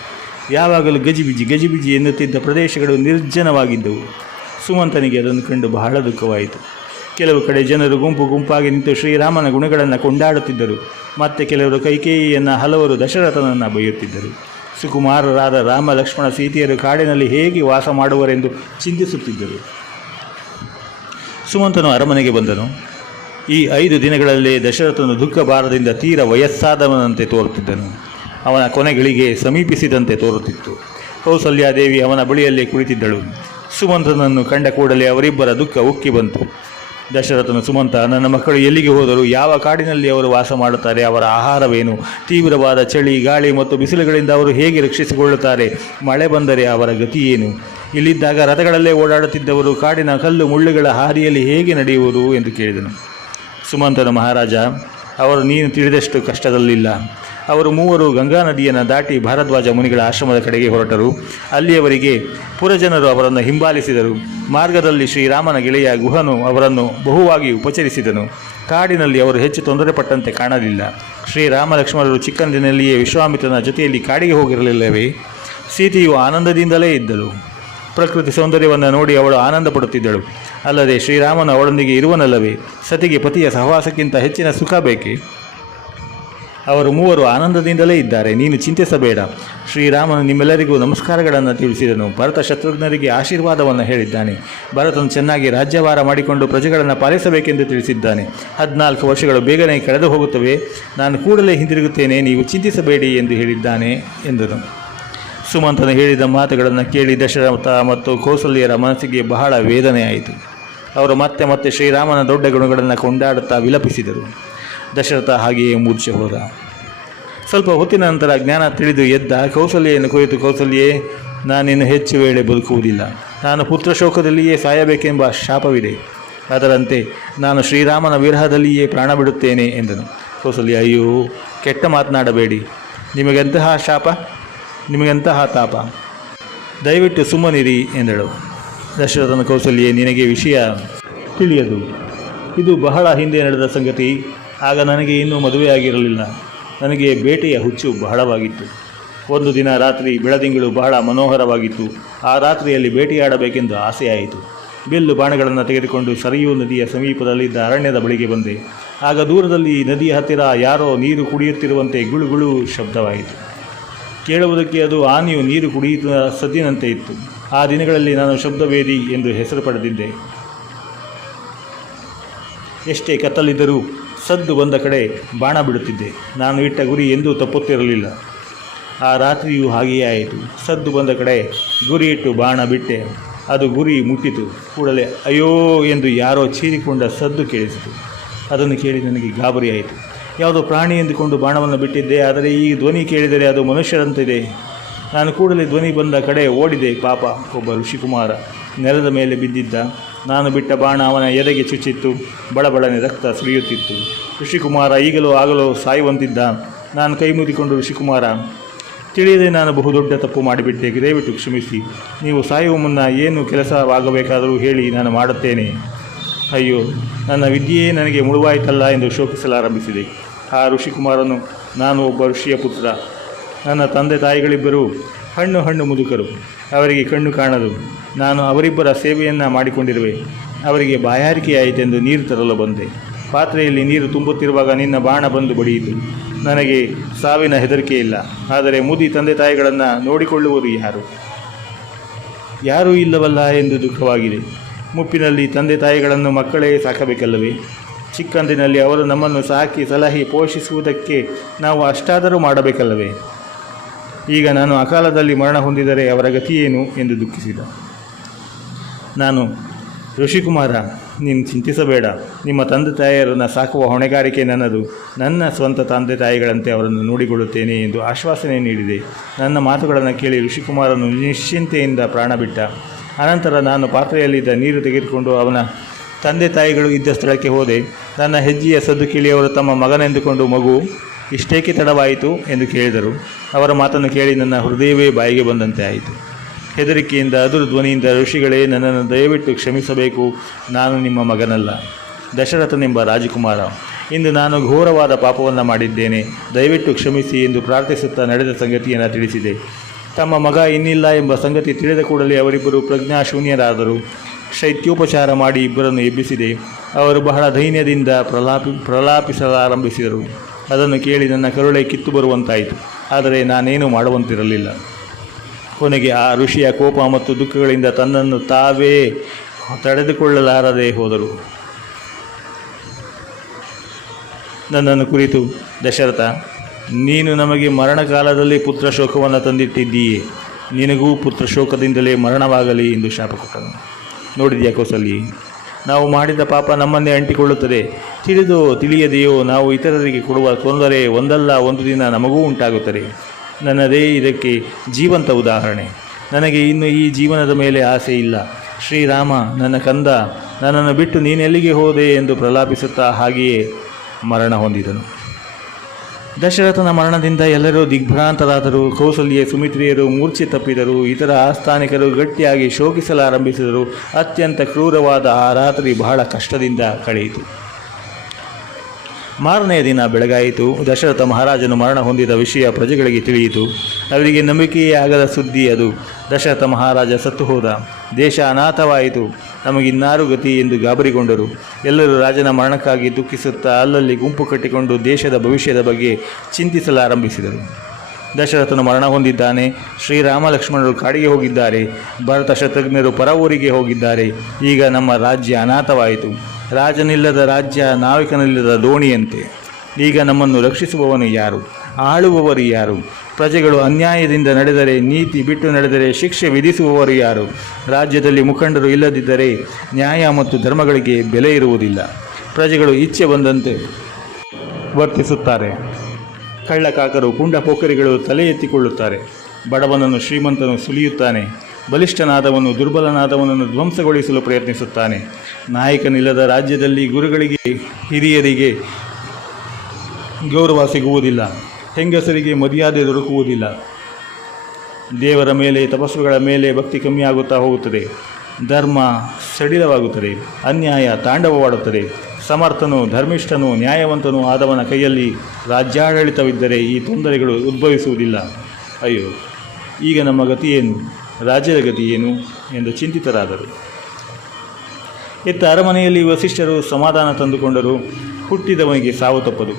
ಯಾವಾಗಲೂ ಗಜಿಬಿಜಿ ಎನ್ನುತ್ತಿದ್ದ ಪ್ರದೇಶಗಳು ನಿರ್ಜನವಾಗಿದ್ದವು. ಸುಮಂತನಿಗೆ ಅದನ್ನು ಕಂಡು ಬಹಳ ದುಃಖವಾಯಿತು. ಕೆಲವು ಕಡೆ ಜನರು ಗುಂಪಾಗಿ ನಿಂತು ಶ್ರೀರಾಮನ ಗುಣಗಳನ್ನು ಕೊಂಡಾಡುತ್ತಿದ್ದರು. ಮತ್ತೆ ಕೆಲವರು ಕೈಕೇಯಿಯನ್ನು, ಹಲವರು ದಶರಥನನ್ನು ಬೈಯುತ್ತಿದ್ದರು. ಸುಕುಮಾರರಾದ ರಾಮ, ಲಕ್ಷ್ಮಣ, ಸೀತೆಯರು ಕಾಡಿನಲ್ಲಿ ಹೇಗೆ ವಾಸ ಮಾಡುವರೆಂದು ಚಿಂತಿಸುತ್ತಿದ್ದರು. ಸುಮಂತನು ಅರಮನೆಗೆ ಬಂದನು. ಈ 5 ದಿನಗಳಲ್ಲೇ ದಶರಥನು ದುಃಖ ಭಾರದಿಂದ ತೀರ ವಯಸ್ಸಾದವನಂತೆ ತೋರುತ್ತಿದ್ದನು. ಅವನ ಕೊನೆಗಳಿಗೆ ಸಮೀಪಿಸಿದಂತೆ ತೋರುತ್ತಿತ್ತು. ಕೌಸಲ್ಯಾದೇವಿ ಅವನ ಬಳಿಯಲ್ಲೇ ಕುಳಿತಿದ್ದಳು. ಸುಮಂತನನ್ನು ಕಂಡ ಕೂಡಲೇ ಅವರಿಬ್ಬರ ದುಃಖ ಉಕ್ಕಿ ಬಂತು. ದಶರಥನು, ಸುಮಂತ, ನನ್ನ ಮಕ್ಕಳು ಎಲ್ಲಿಗೆ ಹೋದರು? ಯಾವ ಕಾಡಿನಲ್ಲಿ ಅವರು ವಾಸ ಮಾಡುತ್ತಾರೆ? ಅವರ ಆಹಾರವೇನು? ತೀವ್ರವಾದ ಚಳಿ, ಗಾಳಿ ಮತ್ತು ಬಿಸಿಲುಗಳಿಂದ ಅವರು ಹೇಗೆ ರಕ್ಷಿಸಿಕೊಳ್ಳುತ್ತಾರೆ? ಮಳೆ ಬಂದರೆ ಅವರ ಗತಿ ಏನು? ಇಲ್ಲಿದ್ದಾಗ ರಥಗಳಲ್ಲೇ ಓಡಾಡುತ್ತಿದ್ದವರು ಕಾಡಿನ ಕಲ್ಲು ಮುಳ್ಳುಗಳ ಹಾದಿಯಲ್ಲಿ ಹೇಗೆ ನಡೆಯುವುದು ಎಂದು ಕೇಳಿದನು. ಸುಮಂತನು, ಮಹಾರಾಜ, ಅವರು ನೀನು ತಿಳಿದಷ್ಟು ಕಷ್ಟದಲ್ಲಿಲ್ಲ. ಅವರು 3 ಗಂಗಾ ನದಿಯನ್ನು ದಾಟಿ ಭಾರದ್ವಾಜ ಮುನಿಗಳ ಆಶ್ರಮದ ಕಡೆಗೆ ಹೊರಟರು. ಅಲ್ಲಿಯವರಿಗೆ ಪುರಜನರು ಅವರನ್ನು ಹಿಂಬಾಲಿಸಿದರು. ಮಾರ್ಗದಲ್ಲಿ ಶ್ರೀರಾಮನ ಗೆಳೆಯ ಗುಹನು ಅವರನ್ನು ಬಹುವಾಗಿ ಉಪಚರಿಸಿದನು. ಕಾಡಿನಲ್ಲಿ ಅವರು ಹೆಚ್ಚು ತೊಂದರೆಪಟ್ಟಂತೆ ಕಾಣಲಿಲ್ಲ. ಶ್ರೀರಾಮ ಲಕ್ಷ್ಮಣರು ಚಿಕ್ಕಂದಿನಲ್ಲಿಯೇ ವಿಶ್ವಾಮಿತ್ರನ ಜೊತೆಯಲ್ಲಿ ಕಾಡಿಗೆ ಹೋಗಿರಲಿಲ್ಲವೇ? ಸೀತೆಯು ಆನಂದದಿಂದಲೇ ಇದ್ದಳು. ಪ್ರಕೃತಿ ಸೌಂದರ್ಯವನ್ನು ನೋಡಿ ಅವಳು ಆನಂದ ಪಡುತ್ತಿದ್ದಳು. ಅಲ್ಲದೆ ಶ್ರೀರಾಮನು ಅವಳೊಂದಿಗೆ ಇರುವನಲ್ಲವೇ? ಸತಿಗೆ ಪತಿಯ ಸಹವಾಸಕ್ಕಿಂತ ಹೆಚ್ಚಿನ ಸುಖ ಬೇಕೆ? ಅವರು 3 ಆನಂದದಿಂದಲೇ ಇದ್ದಾರೆ. ನೀನು ಚಿಂತಿಸಬೇಡ. ಶ್ರೀರಾಮನು ನಿಮ್ಮೆಲ್ಲರಿಗೂ ನಮಸ್ಕಾರಗಳನ್ನು ತಿಳಿಸಿದನು. ಭರತ ಶತ್ರುಘ್ನರಿಗೆ ಆಶೀರ್ವಾದವನ್ನು ಹೇಳಿದ್ದಾನೆ. ಭರತನು ಚೆನ್ನಾಗಿ ರಾಜ್ಯಭಾರ ಮಾಡಿಕೊಂಡು ಪ್ರಜೆಗಳನ್ನು ಪಾಲಿಸಬೇಕೆಂದು ತಿಳಿಸಿದ್ದಾನೆ. 14 ವರ್ಷಗಳು ಬೇಗನೆ ಕಳೆದು ಹೋಗುತ್ತವೆ. ನಾನು ಕೂಡಲೇ ಹಿಂದಿರುಗುತ್ತೇನೆ, ನೀವು ಚಿಂತಿಸಬೇಡಿ ಎಂದು ಹೇಳಿದ್ದಾನೆ ಎಂದನು. ಸುಮಂತನು ಹೇಳಿದ ಮಾತುಗಳನ್ನು ಕೇಳಿ ದಶರಥ ಮತ್ತು ಕೌಸಲ್ಯರ ಮನಸ್ಸಿಗೆ ಬಹಳ ವೇದನೆಯಾಯಿತು. ಅವರು ಮತ್ತೆ ಮತ್ತೆ ಶ್ರೀರಾಮನ ದೊಡ್ಡ ಗುಣಗಳನ್ನು ಕೊಂಡಾಡುತ್ತಾ ವಿಲಪಿಸಿದರು. ದಶರಥ ಹಾಗೆಯೇ ಮೂರ್ಛೆ ಹೋದ. ಸ್ವಲ್ಪ ಹೊತ್ತಿನ ನಂತರ ಜ್ಞಾನ ತಿಳಿದು ಎದ್ದ ಕೌಸಲ್ಯೆಯನ್ನು ಕುರಿತು, ಕೌಸಲ್ಯೇ, ನಾನಿನ್ನು ಹೆಚ್ಚು ವೇಳೆ ಬದುಕುವುದಿಲ್ಲ. ನಾನು ಪುತ್ರಶೋಕದಲ್ಲಿಯೇ ಸಾಯಬೇಕೆಂಬ ಶಾಪವಿದೆ. ಅದರಂತೆ ನಾನು ಶ್ರೀರಾಮನ ವಿರಹದಲ್ಲಿಯೇ ಪ್ರಾಣ ಬಿಡುತ್ತೇನೆ ಎಂದನು. ಕೌಸಲ್ಯ, ಅಯ್ಯೋ, ಕೆಟ್ಟ ಮಾತನಾಡಬೇಡಿ. ನಿಮಗೆಂತಹ ಶಾಪ, ನಿಮಗೆಂತಹ ತಾಪ? ದಯವಿಟ್ಟು ಸುಮ್ಮನಿರಿ ಎಂದಳು. ದಶರಥನ, ಕೌಸಲ್ಯೆ, ನಿನಗೆ ವಿಷಯ ತಿಳಿಯದು. ಇದು ಬಹಳ ಹಿಂದೆ ನಡೆದ ಸಂಗತಿ. ಆಗ ನನಗೆ ಇನ್ನೂ ಮದುವೆಯಾಗಿರಲಿಲ್ಲ. ನನಗೆ ಬೇಟೆಯ ಹುಚ್ಚು ಬಹಳವಾಗಿತ್ತು. ಒಂದು ದಿನ ರಾತ್ರಿ ಬೆಳದಿಂಗಳು ಬಹಳ ಮನೋಹರವಾಗಿತ್ತು. ಆ ರಾತ್ರಿಯಲ್ಲಿ ಬೇಟೆಯಾಡಬೇಕೆಂದು ಆಸೆಯಾಯಿತು. ಬಿಲ್ಲು ಬಾಣಗಳನ್ನು ತೆಗೆದುಕೊಂಡು ಸರಿಯೂ ನದಿಯ ಸಮೀಪದಲ್ಲಿದ್ದ ಅರಣ್ಯದ ಬಳಿಗೆ ಬಂದೆ. ಆಗ ದೂರದಲ್ಲಿ ನದಿಯ ಹತ್ತಿರ ಯಾರೋ ನೀರು ಕುಡಿಯುತ್ತಿರುವಂತೆ ಗುಳುಗುಳು ಶಬ್ದವಾಯಿತು. ಕೇಳುವುದಕ್ಕೆ ಅದು ಆನೆಯು ನೀರು ಕುಡಿಯುವ ಸದ್ದಿನಂತೆ ಇತ್ತು. ಆ ದಿನಗಳಲ್ಲಿ ನಾನು ಶಬ್ದವೇದಿ ಎಂದು ಹೆಸರು ಪಡೆದಿದ್ದೆ. ಎಷ್ಟೇ ಕತ್ತಲಿದ್ದರೂ ಸದ್ದು ಬಂದ ಕಡೆ ಬಾಣ ಬಿಡುತ್ತಿದ್ದೆ. ನಾನು ಇಟ್ಟ ಗುರಿ ಎಂದೂ ತಪ್ಪುತ್ತಿರಲಿಲ್ಲ. ಆ ರಾತ್ರಿಯೂ ಹಾಗೆಯೇ ಆಯಿತು. ಸದ್ದು ಬಂದ ಕಡೆ ಗುರಿ ಇಟ್ಟು ಬಾಣ ಬಿಟ್ಟೆ. ಅದು ಗುರಿ ಮುಟ್ಟಿತು. ಕೂಡಲೇ ಅಯ್ಯೋ ಎಂದು ಯಾರೋ ಚೀರಿಕೊಂಡ ಸದ್ದು ಕೇಳಿಸಿತು. ಅದನ್ನು ಕೇಳಿ ನನಗೆ ಗಾಬರಿಯಾಯಿತು. ಯಾವುದೋ ಪ್ರಾಣಿ ಎಂದುಕೊಂಡು ಬಾಣವನ್ನು ಬಿಟ್ಟಿದ್ದೆ. ಆದರೆ ಈ ಧ್ವನಿ ಕೇಳಿದರೆ ಅದು ಮನುಷ್ಯರಂತಿದೆ. ನಾನು ಕೂಡಲೇ ಧ್ವನಿ ಬಂದ ಕಡೆ ಓಡಿದೆ. ಪಾಪ, ಒಬ್ಬ ಋಷಿಕುಮಾರ ನೆಲದ ಮೇಲೆ ಬಿದ್ದಿದ್ದ. ನಾನು ಬಿಟ್ಟ ಬಾಣ ಅವನ ಎದೆಗೆ ಚುಚ್ಚಿತ್ತು. ಬಳಬಳನೆ ರಕ್ತ ಸುರಿಯುತ್ತಿತ್ತು. ಋಷಿಕುಮಾರ ಈಗಲೂ ಆಗಲೂ ಸಾಯುವಂತಿದ್ದ. ನಾನು ಕೈ ಮುಗಿಕೊಂಡು, ಋಷಿಕುಮಾರ, ತಿಳಿಯದೆ ನಾನು ಬಹುದೊಡ್ಡ ತಪ್ಪು ಮಾಡಿಬಿಟ್ಟೆ. ದಯವಿಟ್ಟು ಕ್ಷಮಿಸಿ. ನೀವು ಸಾಯುವ ಮುನ್ನ ಏನು ಕೆಲಸವಾಗಬೇಕಾದರೂ ಹೇಳಿ, ನಾನು ಮಾಡುತ್ತೇನೆ. ಅಯ್ಯೋ, ನನ್ನ ವಿದ್ಯೆಯೇ ನನಗೆ ಮುಳುವಾಯಿತಲ್ಲ ಎಂದು ಶೋಕಿಸಲಾರಂಭಿಸಿದೆ. ಆ ಋಷಿಕುಮಾರನು, ನಾನು ಒಬ್ಬ ಋಷಿಯ ಪುತ್ರ. ನನ್ನ ತಂದೆ ತಾಯಿಗಳಿಬ್ಬರು ಹಣ್ಣು ಮುದುಕರು. ಅವರಿಗೆ ಕಣ್ಣು ಕಾಣದು. ನಾನು ಅವರಿಬ್ಬರ ಸೇವೆಯನ್ನು ಮಾಡಿಕೊಂಡಿರುವೆ. ಅವರಿಗೆ ಬಾಯಾರಿಕೆಯಾಯಿತೆಂದು ನೀರು ತರಲು ಬಂದೆ. ಪಾತ್ರೆಯಲ್ಲಿ ನೀರು ತುಂಬುತ್ತಿರುವಾಗ ನಿನ್ನ ಬಾಣ ಬಂದು ಬಡಿಯಿತು. ನನಗೆ ಸಾವಿನ ಹೆದರಿಕೆ ಇಲ್ಲ. ಆದರೆ ಮುದಿ ತಂದೆ ತಾಯಿಗಳನ್ನು ನೋಡಿಕೊಳ್ಳುವುದು ಯಾರೂ ಇಲ್ಲವಲ್ಲ ಎಂದು ದುಃಖವಾಗಿದೆ. ಮುಪ್ಪಿನಲ್ಲಿ ತಂದೆ ತಾಯಿಗಳನ್ನು ಮಕ್ಕಳೇ ಸಾಕಬೇಕಲ್ಲವೇ? ಚಿಕ್ಕಂದಿನಲ್ಲಿ ಅವರು ನಮ್ಮನ್ನು ಸಾಕಿ ಸಲಹಿ ಪೋಷಿಸುವುದಕ್ಕೆ ನಾವು ಅಷ್ಟಾದರೂ ಮಾಡಬೇಕಲ್ಲವೇ? ಈಗ ನಾನು ಅಕಾಲದಲ್ಲಿ ಮರಣ ಹೊಂದಿದರೆ ಅವರ ಗತಿಯೇನು ಎಂದು ದುಃಖಿಸಿದ. ನಾನು, ಋಷಿಕುಮಾರ, ನೀನು ಚಿಂತಿಸಬೇಡ. ನಿಮ್ಮ ತಂದೆ ತಾಯಿಯರನ್ನು ಸಾಕುವ ಹೊಣೆಗಾರಿಕೆ ನನ್ನದು. ನನ್ನ ಸ್ವಂತ ತಂದೆ ತಾಯಿಗಳಂತೆ ಅವರನ್ನು ನೋಡಿಕೊಳ್ಳುತ್ತೇನೆ ಎಂದು ಆಶ್ವಾಸನೆ ನೀಡಿದೆ. ನನ್ನ ಮಾತುಗಳನ್ನು ಕೇಳಿ ಋಷಿಕುಮಾರನು ನಿಶ್ಚಿಂತೆಯಿಂದ ಪ್ರಾಣ ಬಿಟ್ಟ. ಅನಂತರ ನಾನು ಪಾತ್ರೆಯಲ್ಲಿದ್ದ ನೀರು ತೆಗೆದುಕೊಂಡು ಅವನ ತಂದೆ ತಾಯಿಗಳು ಇದ್ದ ಸ್ಥಳಕ್ಕೆ ಹೋದೆ. ನನ್ನ ಹೆಜ್ಜೆಯ ಸದ್ದು ಕೇಳಿ ಅವರು ತಮ್ಮ ಮಗನೆಂದುಕೊಂಡು, ಮಗು, ಇಷ್ಟೇಕೆ ತಡವಾಯಿತು ಎಂದು ಕೇಳಿದರು. ಅವರ ಮಾತನ್ನು ಕೇಳಿ ನನ್ನ ಹೃದಯವೇ ಬಾಯಿಗೆ ಬಂದಂತೆ ಆಯಿತು. ಹೆದರಿಕೆಯಿಂದ ಅದುರು ಧ್ವನಿಯಿಂದ, ಋಷಿಗಳೇ, ನನ್ನನ್ನು ದಯವಿಟ್ಟು ಕ್ಷಮಿಸಬೇಕು. ನಾನು ನಿಮ್ಮ ಮಗನಲ್ಲ, ದಶರಥನೆಂಬ ರಾಜಕುಮಾರ. ಇಂದು ನಾನು ಘೋರವಾದ ಪಾಪವನ್ನು ಮಾಡಿದ್ದೇನೆ. ದಯವಿಟ್ಟು ಕ್ಷಮಿಸಿ ಎಂದು ಪ್ರಾರ್ಥಿಸುತ್ತಾ ನಡೆದ ಸಂಗತಿಯನ್ನು ತಿಳಿಸಿದೆ. ತಮ್ಮ ಮಗ ಇನ್ನಿಲ್ಲ ಎಂಬ ಸಂಗತಿ ತಿಳಿದ ಕೂಡಲೇ ಅವರಿಬ್ಬರು ಪ್ರಜ್ಞಾಶೂನ್ಯರಾದರು. ಶೈತ್ಯೋಪಚಾರ ಮಾಡಿ ಇಬ್ಬರನ್ನು ಎಬ್ಬಿಸಿದೆ. ಅವರು ಬಹಳ ದೈನ್ಯದಿಂದ ಪ್ರಲಾಪಿಸಲಾರಂಭಿಸಿದರು. ಅದನ್ನು ಕೇಳಿ ನನ್ನ ಕರುಳೆ ಕಿತ್ತು ಬರುವಂತಾಯಿತು. ಆದರೆ ನಾನೇನೂ ಮಾಡುವಂತಿರಲಿಲ್ಲ. ಕೊನೆಗೆ ಆ ಋಷಿಯ ಕೋಪ ಮತ್ತು ದುಃಖಗಳಿಂದ ತನ್ನನ್ನು ತಾವೇ ತಡೆದುಕೊಳ್ಳಲಾರದೆ ಹೋದರು. ನನ್ನನ್ನು ಕುರಿತು, ದಶರಥ, ನೀನು ನಮಗೆ ಮರಣಕಾಲದಲ್ಲಿ ಪುತ್ರ ಶೋಕವನ್ನು ತಂದಿಟ್ಟಿದ್ದೀಯೇ, ನಿನಗೂ ಪುತ್ರ ಶೋಕದಿಂದಲೇ ಮರಣವಾಗಲಿ ಎಂದು ಶಾಪ ಕೊಟ್ಟನು. ನೋಡಿದೆಯಾ ಕೌಸಲ್ಯೆ, ನಾವು ಮಾಡಿದ ಪಾಪ ನಮ್ಮನ್ನೇ ಅಂಟಿಕೊಳ್ಳುತ್ತದೆ. ತಿಳಿದೋ ತಿಳಿಯದೆಯೋ ನಾವು ಇತರರಿಗೆ ಕೊಡುವ ತೊಂದರೆ ಒಂದಲ್ಲ ಒಂದು ದಿನ ನಮಗೂ ಉಂಟಾಗುತ್ತದೆ. ನನ್ನದೇ ಇದಕ್ಕೆ ಜೀವಂತ ಉದಾಹರಣೆ. ನನಗೆ ಇನ್ನು ಈ ಜೀವನದ ಮೇಲೆ ಆಸೆ ಇಲ್ಲ. ಶ್ರೀರಾಮ, ನನ್ನ ಕಂದ, ನನ್ನನ್ನು ಬಿಟ್ಟು ನೀನೆಲ್ಲಿಗೆ ಹೋದೆ ಎಂದು ಪ್ರಲಾಪಿಸುತ್ತಾ ಹಾಗೆಯೇ ಮರಣ ಹೊಂದಿದನು. ದಶರಥನ ಮರಣದಿಂದ ಎಲ್ಲರೂ ದಿಗ್ಭ್ರಾಂತರಾದರು. ಕೌಸಲ್ಯೆ, ಸುಮಿತ್ರೆಯರು ಮೂರ್ಛೆ ತಪ್ಪಿದರು. ಇತರ ಆಸ್ಥಾನಿಕರು ಗಟ್ಟಿಯಾಗಿ ಶೋಕಿಸಲಾರಂಭಿಸಿದರು. ಅತ್ಯಂತ ಕ್ರೂರವಾದ ಆ ರಾತ್ರಿ ಬಹಳ ಕಷ್ಟದಿಂದ ಕಳೆಯಿತು. ಮಾರನೆಯ ದಿನ ಬೆಳಗಾಯಿತು. ದಶರಥ ಮಹಾರಾಜನು ಮರಣ ಹೊಂದಿದ ವಿಷಯ ಪ್ರಜೆಗಳಿಗೆ ತಿಳಿಯಿತು. ಅವರಿಗೆ ನಂಬಿಕೆಯೇ ಆಗದ ಸುದ್ದಿ ಅದು. ದಶರಥ ಮಹಾರಾಜ ಸತ್ತು ಹೋದ, ದೇಶ ಅನಾಥವಾಯಿತು, ನಮಗಿನ್ನಾರು ಗತಿ ಎಂದು ಗಾಬರಿಗೊಂಡರು. ಎಲ್ಲರೂ ರಾಜನ ಮರಣಕ್ಕಾಗಿ ದುಃಖಿಸುತ್ತಾ ಅಲ್ಲಲ್ಲಿ ಗುಂಪು ಕಟ್ಟಿಕೊಂಡು ದೇಶದ ಭವಿಷ್ಯದ ಬಗ್ಗೆ ಚಿಂತಿಸಲಾರಂಭಿಸಿದರು. ದಶರಥನು ಮರಣ ಹೊಂದಿದ್ದಾನೆ. ಶ್ರೀರಾಮ ಲಕ್ಷ್ಮಣರು ಕಾಡಿಗೆ ಹೋಗಿದ್ದಾರೆ. ಭರತ ಶತ್ರುಘ್ನರು ಪರ ಊರಿಗೆ ಹೋಗಿದ್ದಾರೆ. ಈಗ ನಮ್ಮ ರಾಜ್ಯ ಅನಾಥವಾಯಿತು. ರಾಜನಿಲ್ಲದ ರಾಜ್ಯ ನಾವಿಕನಿಲ್ಲದ ದೋಣಿಯಂತೆ. ಈಗ ನಮ್ಮನ್ನು ರಕ್ಷಿಸುವವನು ಯಾರು? ಆಳುವವರು ಯಾರು? ಪ್ರಜೆಗಳು ಅನ್ಯಾಯದಿಂದ ನಡೆದರೆ, ನೀತಿ ಬಿಟ್ಟು ನಡೆದರೆ ಶಿಕ್ಷೆ ವಿಧಿಸುವವರು ಯಾರು? ರಾಜ್ಯದಲ್ಲಿ ಮುಖಂಡರು ಇಲ್ಲದಿದ್ದರೆ ನ್ಯಾಯ ಮತ್ತು ಧರ್ಮಗಳಿಗೆ ಬೆಲೆ ಇರುವುದಿಲ್ಲ. ಪ್ರಜೆಗಳು ಇಚ್ಛೆ ಬಂದಂತೆ ವರ್ತಿಸುತ್ತಾರೆ. ಕಳ್ಳಕಾಕರು, ಪುಂಡ ಪೋಖರಿಗಳು ತಲೆ ಎತ್ತಿಕೊಳ್ಳುತ್ತಾರೆ. ಬಡವನನ್ನು ಶ್ರೀಮಂತನು ಸುಲಿಯುತ್ತಾನೆ. ಬಲಿಷ್ಠನಾದವನು ದುರ್ಬಲನಾದವನನ್ನು ಧ್ವಂಸಗೊಳಿಸಲು ಪ್ರಯತ್ನಿಸುತ್ತಾನೆ. ನಾಯಕನಿಲ್ಲದ ರಾಜ್ಯದಲ್ಲಿ ಗುರುಗಳಿಗೆ, ಹಿರಿಯರಿಗೆ ಗೌರವ ಸಿಗುವುದಿಲ್ಲ. ಹೆಂಗಸರಿಗೆ ಮರ್ಯಾದೆ ದೊರಕುವುದಿಲ್ಲ. ದೇವರ ಮೇಲೆ, ತಪಸ್ಸುಗಳ ಮೇಲೆ ಭಕ್ತಿ ಕಮ್ಮಿಯಾಗುತ್ತಾ ಹೋಗುತ್ತದೆ. ಧರ್ಮ ಸಡಿಲವಾಗುತ್ತದೆ. ಅನ್ಯಾಯ ತಾಂಡವವಾಡುತ್ತದೆ. ಸಮರ್ಥನು, ಧರ್ಮಿಷ್ಠನು, ನ್ಯಾಯವಂತನೂ ಆದವನ ಕೈಯಲ್ಲಿ ರಾಜ್ಯಾಡಳಿತವಿದ್ದರೆ ಈ ತೊಂದರೆಗಳು ಉದ್ಭವಿಸುವುದಿಲ್ಲ. ಅಯ್ಯೋ, ಈಗ ನಮ್ಮ ಗತಿಯೇನು, ರಾಜ್ಯದ ಗತಿಯೇನು ಎಂದು ಚಿಂತಿತರಾದರು. ಇತ್ತ ಅರಮನೆಯಲ್ಲಿ ವಸಿಷ್ಠರು ಸಮಾಧಾನ ತಂದುಕೊಂಡರು. ಹುಟ್ಟಿದವನಿಗೆ ಸಾವು ತಪ್ಪದು.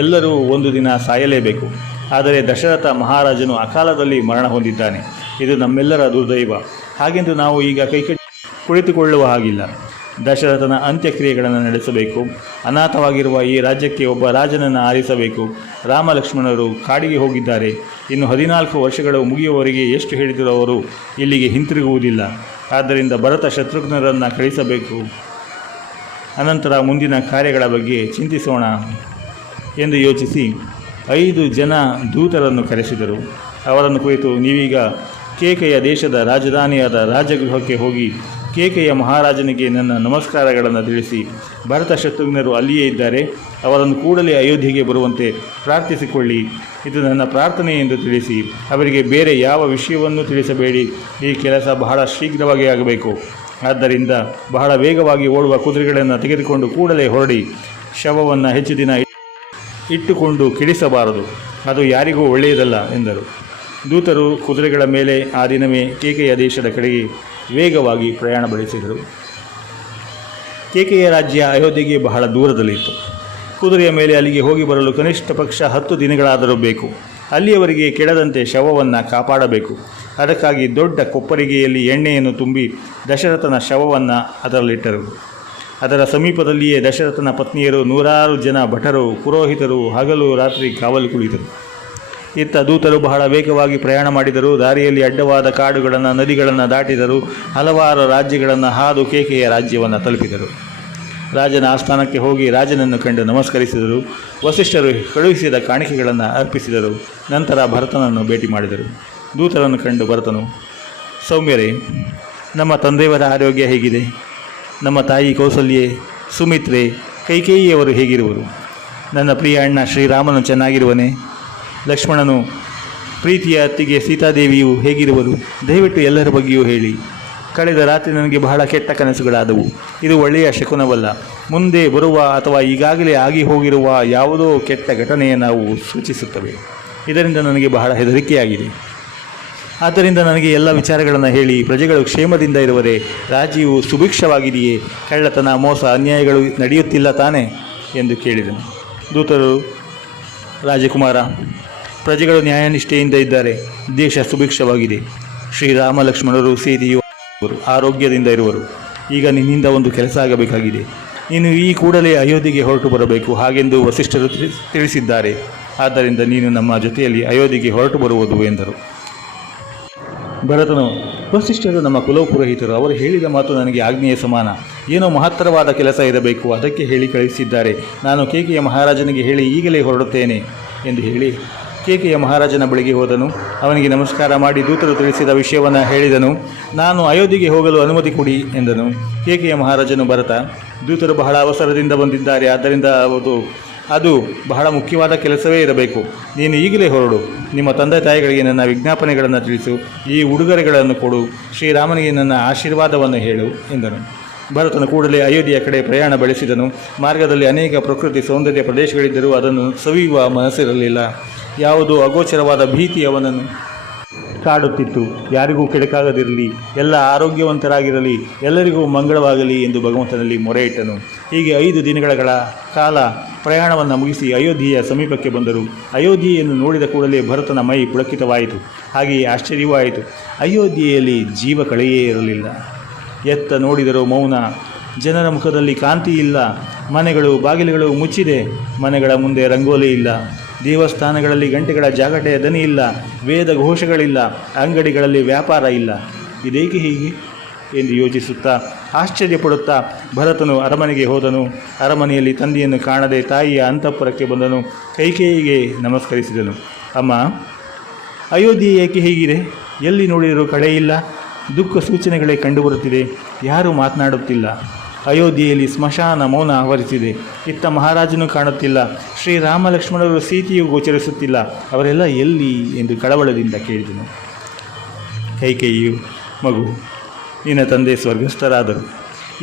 ಎಲ್ಲರೂ ಒಂದು ದಿನ ಸಾಯಲೇಬೇಕು. ಆದರೆ ದಶರಥ ಮಹಾರಾಜನು ಅಕಾಲದಲ್ಲಿ ಮರಣ ಹೊಂದಿದ್ದಾನೆ. ಇದು ನಮ್ಮೆಲ್ಲರ ದುರ್ದೈವ. ಹಾಗೆಂದು ನಾವು ಈಗ ಕೈಕಟ್ಟಿ ಕುಳಿತುಕೊಳ್ಳುವ ಹಾಗಿಲ್ಲ. ದಶರಥನ ಅಂತ್ಯಕ್ರಿಯೆಗಳನ್ನು ನಡೆಸಬೇಕು. ಅನಾಥವಾಗಿರುವ ಈ ರಾಜ್ಯಕ್ಕೆ ಒಬ್ಬ ರಾಜನನ್ನು ಆರಿಸಬೇಕು. ರಾಮ ಲಕ್ಷ್ಮಣರು ಕಾಡಿಗೆ ಹೋಗಿದ್ದಾರೆ. ಇನ್ನು 14 ವರ್ಷಗಳು ಮುಗಿಯುವವರೆಗೆ ಎಷ್ಟು ಹೇಳಿದರೂ ಅವರು ಇಲ್ಲಿಗೆ ಹಿಂತಿರುಗುವುದಿಲ್ಲ. ಆದ್ದರಿಂದ ಭರತ ಶತ್ರುಘ್ನರನ್ನು ಕಳಿಸಬೇಕು. ಅನಂತರ ಮುಂದಿನ ಕಾರ್ಯಗಳ ಬಗ್ಗೆ ಚಿಂತಿಸೋಣ ಎಂದು ಯೋಚಿಸಿ 5 ಜನ ದೂತರನ್ನು ಕರೆಸಿದರು. ಅವರನ್ನು ಕುರಿತು, ನೀವೀಗ ಕೇಕೆಯ ದೇಶದ ರಾಜಧಾನಿಯಾದ ರಾಜಗೃಹಕ್ಕೆ ಹೋಗಿ ಕೇಕೆಯ ಮಹಾರಾಜನಿಗೆ ನನ್ನ ನಮಸ್ಕಾರಗಳನ್ನು ತಿಳಿಸಿ, ಭರತ ಶತ್ರುಘ್ನರು ಅಲ್ಲಿಯೇ ಇದ್ದಾರೆ, ಅವರನ್ನು ಕೂಡಲೇ ಅಯೋಧ್ಯೆಗೆ ಬರುವಂತೆ ಪ್ರಾರ್ಥಿಸಿಕೊಳ್ಳಿ. ಇದು ನನ್ನ ಪ್ರಾರ್ಥನೆ ಎಂದು ತಿಳಿಸಿ. ಅವರಿಗೆ ಬೇರೆ ಯಾವ ವಿಷಯವನ್ನೂ ತಿಳಿಸಬೇಡಿ. ಈ ಕೆಲಸ ಬಹಳ ಶೀಘ್ರವಾಗಿ ಆಗಬೇಕು. ಆದ್ದರಿಂದ ಬಹಳ ವೇಗವಾಗಿ ಓಡುವ ಕುದುರೆಗಳನ್ನು ತೆಗೆದುಕೊಂಡು ಕೂಡಲೇ ಹೊರಡಿ. ಶವವನ್ನು ಹೆಚ್ಚು ದಿನ ಇಟ್ಟುಕೊಂಡು ಕಿಡಿಸಬಾರದು. ಅದು ಯಾರಿಗೂ ಒಳ್ಳೆಯದಲ್ಲ ಎಂದರು. ದೂತರು ಕುದುರೆಗಳ ಮೇಲೆ ಆ ದಿನವೇ ಕೇಕೆಯ ದೇಶದ ಕಡೆಗೆ ವೇಗವಾಗಿ ಪ್ರಯಾಣ ಬೆಳೆಸಿದರು. ಕೇಕೆಯ ರಾಜ್ಯ ಅಯೋಧ್ಯೆಗೆ ಬಹಳ ದೂರದಲ್ಲಿತ್ತು. ಕುದುರೆಯ ಮೇಲೆ ಅಲ್ಲಿಗೆ ಹೋಗಿ ಬರಲು ಕನಿಷ್ಠ ಪಕ್ಷ 10 ದಿನಗಳಾದರೂ ಬೇಕು. ಅಲ್ಲಿಯವರೆಗೆ ಕೆಡದಂತೆ ಶವವನ್ನು ಕಾಪಾಡಬೇಕು. ಅದಕ್ಕಾಗಿ ದೊಡ್ಡ ಕೊಪ್ಪರಿಗೆಯಲ್ಲಿ ಎಣ್ಣೆಯನ್ನು ತುಂಬಿ ದಶರಥನ ಶವವನ್ನು ಅದರಲ್ಲಿಟ್ಟರು. ಅದರ ಸಮೀಪದಲ್ಲಿಯೇ ದಶರಥನ ಪತ್ನಿಯರು, 100 ಜನ ಭಟರು, ಪುರೋಹಿತರು ಹಗಲು ರಾತ್ರಿ ಕಾವಲು ಕುಳಿತರು. ಇತ್ತ ದೂತರು ಬಹಳ ವೇಗವಾಗಿ ಪ್ರಯಾಣ ಮಾಡಿದರು. ದಾರಿಯಲ್ಲಿ ಅಡ್ಡವಾದ ಕಾಡುಗಳನ್ನು, ನದಿಗಳನ್ನು ದಾಟಿದರು. ಹಲವಾರು ರಾಜ್ಯಗಳನ್ನು ಹಾದು ಕೇಕೆಯ ರಾಜ್ಯವನ್ನು ತಲುಪಿದರು. ರಾಜನ ಆಸ್ಥಾನಕ್ಕೆ ಹೋಗಿ ರಾಜನನ್ನು ಕಂಡು ನಮಸ್ಕರಿಸಿದರು. ವಸಿಷ್ಠರು ಕಳುಹಿಸಿದ ಕಾಣಿಕೆಗಳನ್ನು ಅರ್ಪಿಸಿದರು. ನಂತರ ಭರತನನ್ನು ಭೇಟಿ ಮಾಡಿದರು. ದೂತರನ್ನು ಕಂಡು ಭರತನು, ಸೌಮ್ಯರೇ, ನಮ್ಮ ತಂದೆಯವರ ಆರೋಗ್ಯ ಹೇಗಿದೆ? ನಮ್ಮ ತಾಯಿ ಕೌಸಲ್ಯೆ, ಸುಮಿತ್ರೆ, ಕೈಕೇಯಿಯವರು ಹೇಗಿರುವರು? ನನ್ನ ಪ್ರಿಯ ಅಣ್ಣ ಶ್ರೀರಾಮನು ಚೆನ್ನಾಗಿರುವನೇ? ಲಕ್ಷ್ಮಣನು, ಪ್ರೀತಿಯ ಅತ್ತಿಗೆ ಸೀತಾದೇವಿಯು ಹೇಗಿರುವರು? ದಯವಿಟ್ಟು ಎಲ್ಲರ ಬಗ್ಗೆಯೂ ಹೇಳಿ. ಕಳೆದ ರಾತ್ರಿ ನನಗೆ ಬಹಳ ಕೆಟ್ಟ ಕನಸುಗಳಾದವು. ಇದು ಒಳ್ಳೆಯ ಶಕುನವಲ್ಲ. ಮುಂದೆ ಬರುವ ಅಥವಾ ಈಗಾಗಲೇ ಆಗಿ ಹೋಗಿರುವ ಯಾವುದೋ ಕೆಟ್ಟ ಘಟನೆಯನ್ನು ನಾವು ಸೂಚಿಸುತ್ತವೆ. ಇದರಿಂದ ನನಗೆ ಬಹಳ ಹೆದರಿಕೆಯಾಗಿದೆ. ಆದ್ದರಿಂದ ನನಗೆ ಎಲ್ಲ ವಿಚಾರಗಳನ್ನು ಹೇಳಿ. ಪ್ರಜೆಗಳು ಕ್ಷೇಮದಿಂದ ಇರುವರೆ? ರಾಜ್ಯವು ಸುಭಿಕ್ಷವಾಗಿದೆಯೇ? ಕಳ್ಳತನ, ಮೋಸ, ಅನ್ಯಾಯಗಳು ನಡೆಯುತ್ತಿಲ್ಲ ತಾನೇ ಎಂದು ಕೇಳಿದನು. ದೂತರು, ರಾಜಕುಮಾರ, ಪ್ರಜೆಗಳು ನ್ಯಾಯನಿಷ್ಠೆಯಿಂದ ಇದ್ದಾರೆ. ದೇಶ ಸುಭಿಕ್ಷವಾಗಿದೆ. ಶ್ರೀರಾಮ ಲಕ್ಷ್ಮಣರು, ಸೀತೆಯು ಆರೋಗ್ಯದಿಂದ ಇರುವರು. ಈಗ ನಿನ್ನಿಂದ ಒಂದು ಕೆಲಸ ಆಗಬೇಕಾಗಿದೆ. ನೀನು ಈ ಕೂಡಲೇ ಅಯೋಧ್ಯೆಗೆ ಹೊರಟು ಬರಬೇಕು ಹಾಗೆಂದು ವಸಿಷ್ಠರು ತಿಳಿಸಿದ್ದಾರೆ. ಆದ್ದರಿಂದ ನೀನು ನಮ್ಮ ಜೊತೆಯಲ್ಲಿ ಅಯೋಧ್ಯೆಗೆ ಹೊರಟು ಬರುವುದು ಎಂದರು. ಭರತನು, ವಸಿಷ್ಠರು ನಮ್ಮ ಕುಲಪುರೋಹಿತರು, ಅವರು ಹೇಳಿದ ಮಾತು ನನಗೆ ಆಜ್ಞೆಯ ಸಮಾನ. ಏನೋ ಮಹತ್ತರವಾದ ಕೆಲಸ ಇರಬೇಕು, ಅದಕ್ಕೆ ಹೇಳಿ ಕಳಿಸಿದ್ದಾರೆ. ನಾನು ಕೇಕೆಯ ಮಹಾರಾಜನಿಗೆ ಹೇಳಿ ಈಗಲೇ ಹೊರಡುತ್ತೇನೆ ಎಂದು ಹೇಳಿ ಕೇಕೆಯ ಮಹಾರಾಜನ ಬಳಿಗೆ ಹೋದನು. ಅವನಿಗೆ ನಮಸ್ಕಾರ ಮಾಡಿ ದೂತರು ತಿಳಿಸಿದ ವಿಷಯವನ್ನು ಹೇಳಿದನು. ನಾನು ಅಯೋಧ್ಯೆಗೆ ಹೋಗಲು ಅನುಮತಿ ಕೊಡಿ ಎಂದನು. ಕೇಕೆಯ ಮಹಾರಾಜನು, ಭರತ, ದೂತರು ಬಹಳ ಅವಸರದಿಂದ ಬಂದಿದ್ದಾರೆ, ಆದ್ದರಿಂದ ಅದು ಬಹಳ ಮುಖ್ಯವಾದ ಕೆಲಸವೇ ಇರಬೇಕು. ನೀನು ಈಗಲೇ ಹೊರಡು. ನಿಮ್ಮ ತಂದೆ ತಾಯಿಗಳಿಗೆ ನನ್ನ ವಿಜ್ಞಾಪನೆಗಳನ್ನು ತಿಳಿಸು, ಈ ಉಡುಗೊರೆಗಳನ್ನು ಕೊಡು, ಶ್ರೀರಾಮನಿಗೆ ನನ್ನ ಆಶೀರ್ವಾದವನ್ನು ಹೇಳು ಎಂದನು. ಭರತನು ಕೂಡಲೇ ಅಯೋಧ್ಯೆಯ ಕಡೆ ಪ್ರಯಾಣ ಬೆಳೆಸಿದನು. ಮಾರ್ಗದಲ್ಲಿ ಅನೇಕ ಪ್ರಕೃತಿ ಸೌಂದರ್ಯ ಪ್ರದೇಶಗಳಿದ್ದರೂ ಅದನ್ನು ಸವಿಯುವ ಮನಸ್ಸಿರಲಿಲ್ಲ. ಯಾವುದೋ ಅಗೋಚರವಾದ ಭೀತಿ ಅವನನ್ನು ಕಾಡುತ್ತಿತ್ತು. ಯಾರಿಗೂ ಕೆಡಕಾಗದಿರಲಿ, ಎಲ್ಲ ಆರೋಗ್ಯವಂತರಾಗಿರಲಿ, ಎಲ್ಲರಿಗೂ ಮಂಗಳವಾಗಲಿ ಎಂದು ಭಗವಂತನಲ್ಲಿ ಮೊರೆ ಇಟ್ಟನು. ಹೀಗೆ 5 ದಿನಗಳ ಕಾಲ ಪ್ರಯಾಣವನ್ನು ಮುಗಿಸಿ ಅಯೋಧ್ಯೆಯ ಸಮೀಪಕ್ಕೆ ಬಂದರು. ಅಯೋಧ್ಯೆಯನ್ನು ನೋಡಿದ ಕೂಡಲೇ ಭರತನ ಮೈ ಪುಳಕಿತವಾಯಿತು. ಹಾಗೆಯೇ ಆಶ್ಚರ್ಯವೂ ಆಯಿತು. ಅಯೋಧ್ಯೆಯಲ್ಲಿ ಜೀವ ಕಳೆಯೇ ಇರಲಿಲ್ಲ. ಎತ್ತ ನೋಡಿದರೂ ಮೌನ. ಜನರ ಮುಖದಲ್ಲಿ ಕಾಂತಿ ಇಲ್ಲ. ಮನೆಗಳು ಬಾಗಿಲುಗಳು ಮುಚ್ಚಿದೆ. ಮನೆಗಳ ಮುಂದೆ ರಂಗೋಲಿ ಇಲ್ಲ. ದೇವಸ್ಥಾನಗಳಲ್ಲಿ ಗಂಟೆಗಳ ಜಾಗಟೆಯ ದನಿ ಇಲ್ಲ. ವೇದ ಘೋಷಗಳಿಲ್ಲ. ಅಂಗಡಿಗಳಲ್ಲಿ ವ್ಯಾಪಾರ ಇಲ್ಲ. ಇದೇಕೆ ಹೀಗೆ ಎಂದು ಯೋಚಿಸುತ್ತಾ ಆಶ್ಚರ್ಯಪಡುತ್ತಾ ಭರತನು ಅರಮನೆಗೆ ಹೋದನು. ಅರಮನೆಯಲ್ಲಿ ತಂದೆಯನ್ನು ಕಾಣದೆ ತಾಯಿಯ ಅಂತಃಪುರಕ್ಕೆ ಬಂದನು. ಕೈಕೇಯಿಗೆ ನಮಸ್ಕರಿಸಿದನು. ಅಮ್ಮ, ಅಯೋಧ್ಯೆ ಏಕೆ ಹೀಗಿದೆ? ಎಲ್ಲಿ ನೋಡಿದರೂ ಕಳೆಯಿಲ್ಲ. ದುಃಖ ಸೂಚನೆಗಳೇ ಕಂಡುಬರುತ್ತಿದೆ. ಯಾರೂ ಮಾತನಾಡುತ್ತಿಲ್ಲ. ಅಯೋಧ್ಯೆಯಲ್ಲಿ ಸ್ಮಶಾನ ಮೌನ ಆವರಿಸಿದೆ. ಇತ್ತ ಮಹಾರಾಜನು ಕಾಣುತ್ತಿಲ್ಲ. ಶ್ರೀರಾಮ ಲಕ್ಷ್ಮಣರು ಸೀತೆಯು ಗೋಚರಿಸುತ್ತಿಲ್ಲ. ಅವರೆಲ್ಲ ಎಲ್ಲಿ ಎಂದು ಕಳವಳದಿಂದ ಕೇಳಿದನು. ಕೈಕೇಯಿಯು, ಮಗು, ನಿನ್ನ ತಂದೆ ಸ್ವರ್ಗಸ್ಥರಾದರು.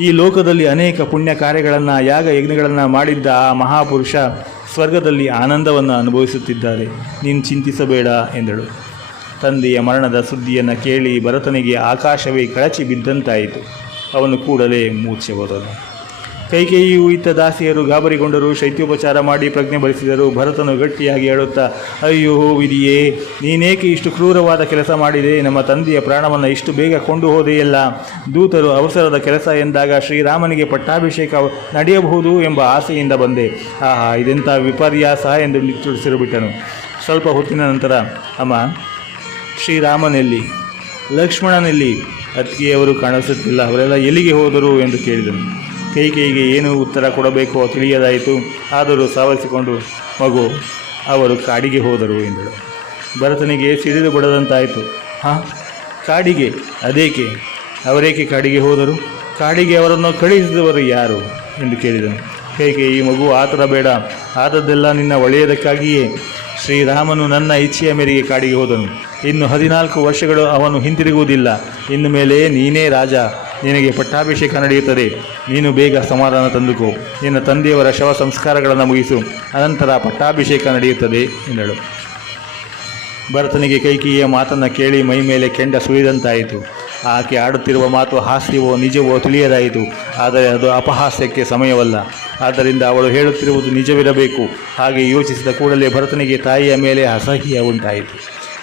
ಈ ಲೋಕದಲ್ಲಿ ಅನೇಕ ಪುಣ್ಯ ಕಾರ್ಯಗಳನ್ನು ಯಾಗ ಯಜ್ಞಗಳನ್ನು ಮಾಡಿದ್ದ ಆ ಮಹಾಪುರುಷ ಸ್ವರ್ಗದಲ್ಲಿ ಆನಂದವನ್ನು ಅನುಭವಿಸುತ್ತಿದ್ದಾರೆ. ನೀನು ಚಿಂತಿಸಬೇಡ ಎಂದಳು. ತಂದೆಯ ಮರಣದ ಸುದ್ದಿಯನ್ನು ಕೇಳಿ ಭರತನಿಗೆ ಆಕಾಶವೇ ಕಳಚಿ ಬಿದ್ದಂತಾಯಿತು. ಅವನು ಕೂಡಲೇ ಮೂರ್ಛೆ ಹೋದನು. ಕೈಕೇಯಿಯು ಇತ್ತ ದಾಸಿಯರು ಗಾಬರಿಗೊಂಡರು. ಶೈತ್ಯೋಪಚಾರ ಮಾಡಿ ಪ್ರಜ್ಞೆ ಬರಿಸಿದರು. ಭರತನು ಗಟ್ಟಿಯಾಗಿ ಹೇಳುತ್ತಾ, ಅಯ್ಯೋ ವಿಧಿಯೇ, ನೀನೇಕೆ ಇಷ್ಟು ಕ್ರೂರವಾದ ಕೆಲಸ ಮಾಡಿದೆ? ನಮ್ಮ ತಂದೆಯ ಪ್ರಾಣವನ್ನು ಇಷ್ಟು ಬೇಗ ಕೊಂಡು ಹೋದೆಯಲ್ಲ. ದೂತರು ಅವಸರದ ಕೆಲಸ ಎಂದಾಗ ಶ್ರೀರಾಮನಿಗೆ ಪಟ್ಟಾಭಿಷೇಕ ನಡೆಯಬಹುದು ಎಂಬ ಆಸೆಯಿಂದ ಬಂದೆ. ಆಹಾ, ಇದೆಂಥ ವಿಪರ್ಯಾಸ ಎಂದು ನಿಟ್ಟುಸಿರುಬಿಟ್ಟನು. ಸ್ವಲ್ಪ ಹೊತ್ತಿನ ನಂತರ, ಅಮ್ಮ, ಶ್ರೀರಾಮನೆಲ್ಲಿ? ಲಕ್ಷ್ಮಣನೆಲ್ಲಿ? ಅತ್ತಿಗೆಯವರು ಕಾಣಿಸುತ್ತಿಲ್ಲ. ಅವರೆಲ್ಲ ಎಲ್ಲಿಗೆ ಹೋದರು ಎಂದು ಕೇಳಿದನು. ಕೈಕೇಯಿಗೆ ಏನು ಉತ್ತರ ಕೊಡಬೇಕೋ ತಿಳಿಯದಾಯಿತು. ಆದರೂ ಸಾವರಿಸಿಕೊಂಡು, ಮಗು, ಅವರು ಕಾಡಿಗೆ ಹೋದರು ಎಂದಳು. ಭರತನಿಗೆ ಸಿಡಿದು ಬಿಡದಂತಾಯಿತು. ಹಾಂ, ಕಾಡಿಗೆ? ಅದೇಕೆ? ಅವರೇಕೆ ಕಾಡಿಗೆ ಹೋದರು? ಕಾಡಿಗೆ ಅವರನ್ನು ಕಳುಹಿಸಿದವರು ಯಾರು ಎಂದು ಕೇಳಿದನು. ಕೈಕೇಯಿ, ಮಗು, ಆತರ ಬೇಡ. ಆದದ್ದೆಲ್ಲ ನಿನ್ನ ಒಳ್ಳೆಯದಕ್ಕಾಗಿಯೇ. ಶ್ರೀರಾಮನು ನನ್ನ ಇಚ್ಛೆಯ ಮೇರೆಗೆ ಕಾಡಿಗೆ ಹೋದನು. ಇನ್ನು 14 ವರ್ಷಗಳು ಅವನು ಹಿಂತಿರುಗುವುದಿಲ್ಲ. ಇನ್ನು ಮೇಲೆ ನೀನೇ ರಾಜ. ನಿನಗೆ ಪಟ್ಟಾಭಿಷೇಕ ನಡೆಯುತ್ತದೆ. ನೀನು ಬೇಗ ಸಮಾಧಾನ ತಂದುಕೋ. ನಿನ್ನ ತಂದೆಯವರ ಶವ ಸಂಸ್ಕಾರಗಳನ್ನು ಮುಗಿಸು. ಅನಂತರ ಪಟ್ಟಾಭಿಷೇಕ ನಡೆಯುತ್ತದೆ ಎಂದಳು. ಭರತನಿಗೆ ಕೈಕೇಯಿಯ ಮಾತನ್ನು ಕೇಳಿ ಮೈ ಮೇಲೆ ಕೆಂಡ ಸುಳಿದಂತಾಯಿತು. ಆಕೆ ಆಡುತ್ತಿರುವ ಮಾತು ಹಾಸ್ಯವೋ ನಿಜವೋ ತಿಳಿಯದಾಯಿತು. ಆದರೆ ಅದು ಅಪಹಾಸ್ಯಕ್ಕೆ ಸಮಯವಲ್ಲ. ಆದ್ದರಿಂದ ಅವಳು ಹೇಳುತ್ತಿರುವುದು ನಿಜವಿರಬೇಕು. ಹಾಗೆ ಯೋಚಿಸಿದ ಕೂಡಲೇ ಭರತನಿಗೆ ತಾಯಿಯ ಮೇಲೆ ಅಸಹ್ಯ ಉಂಟಾಯಿತು.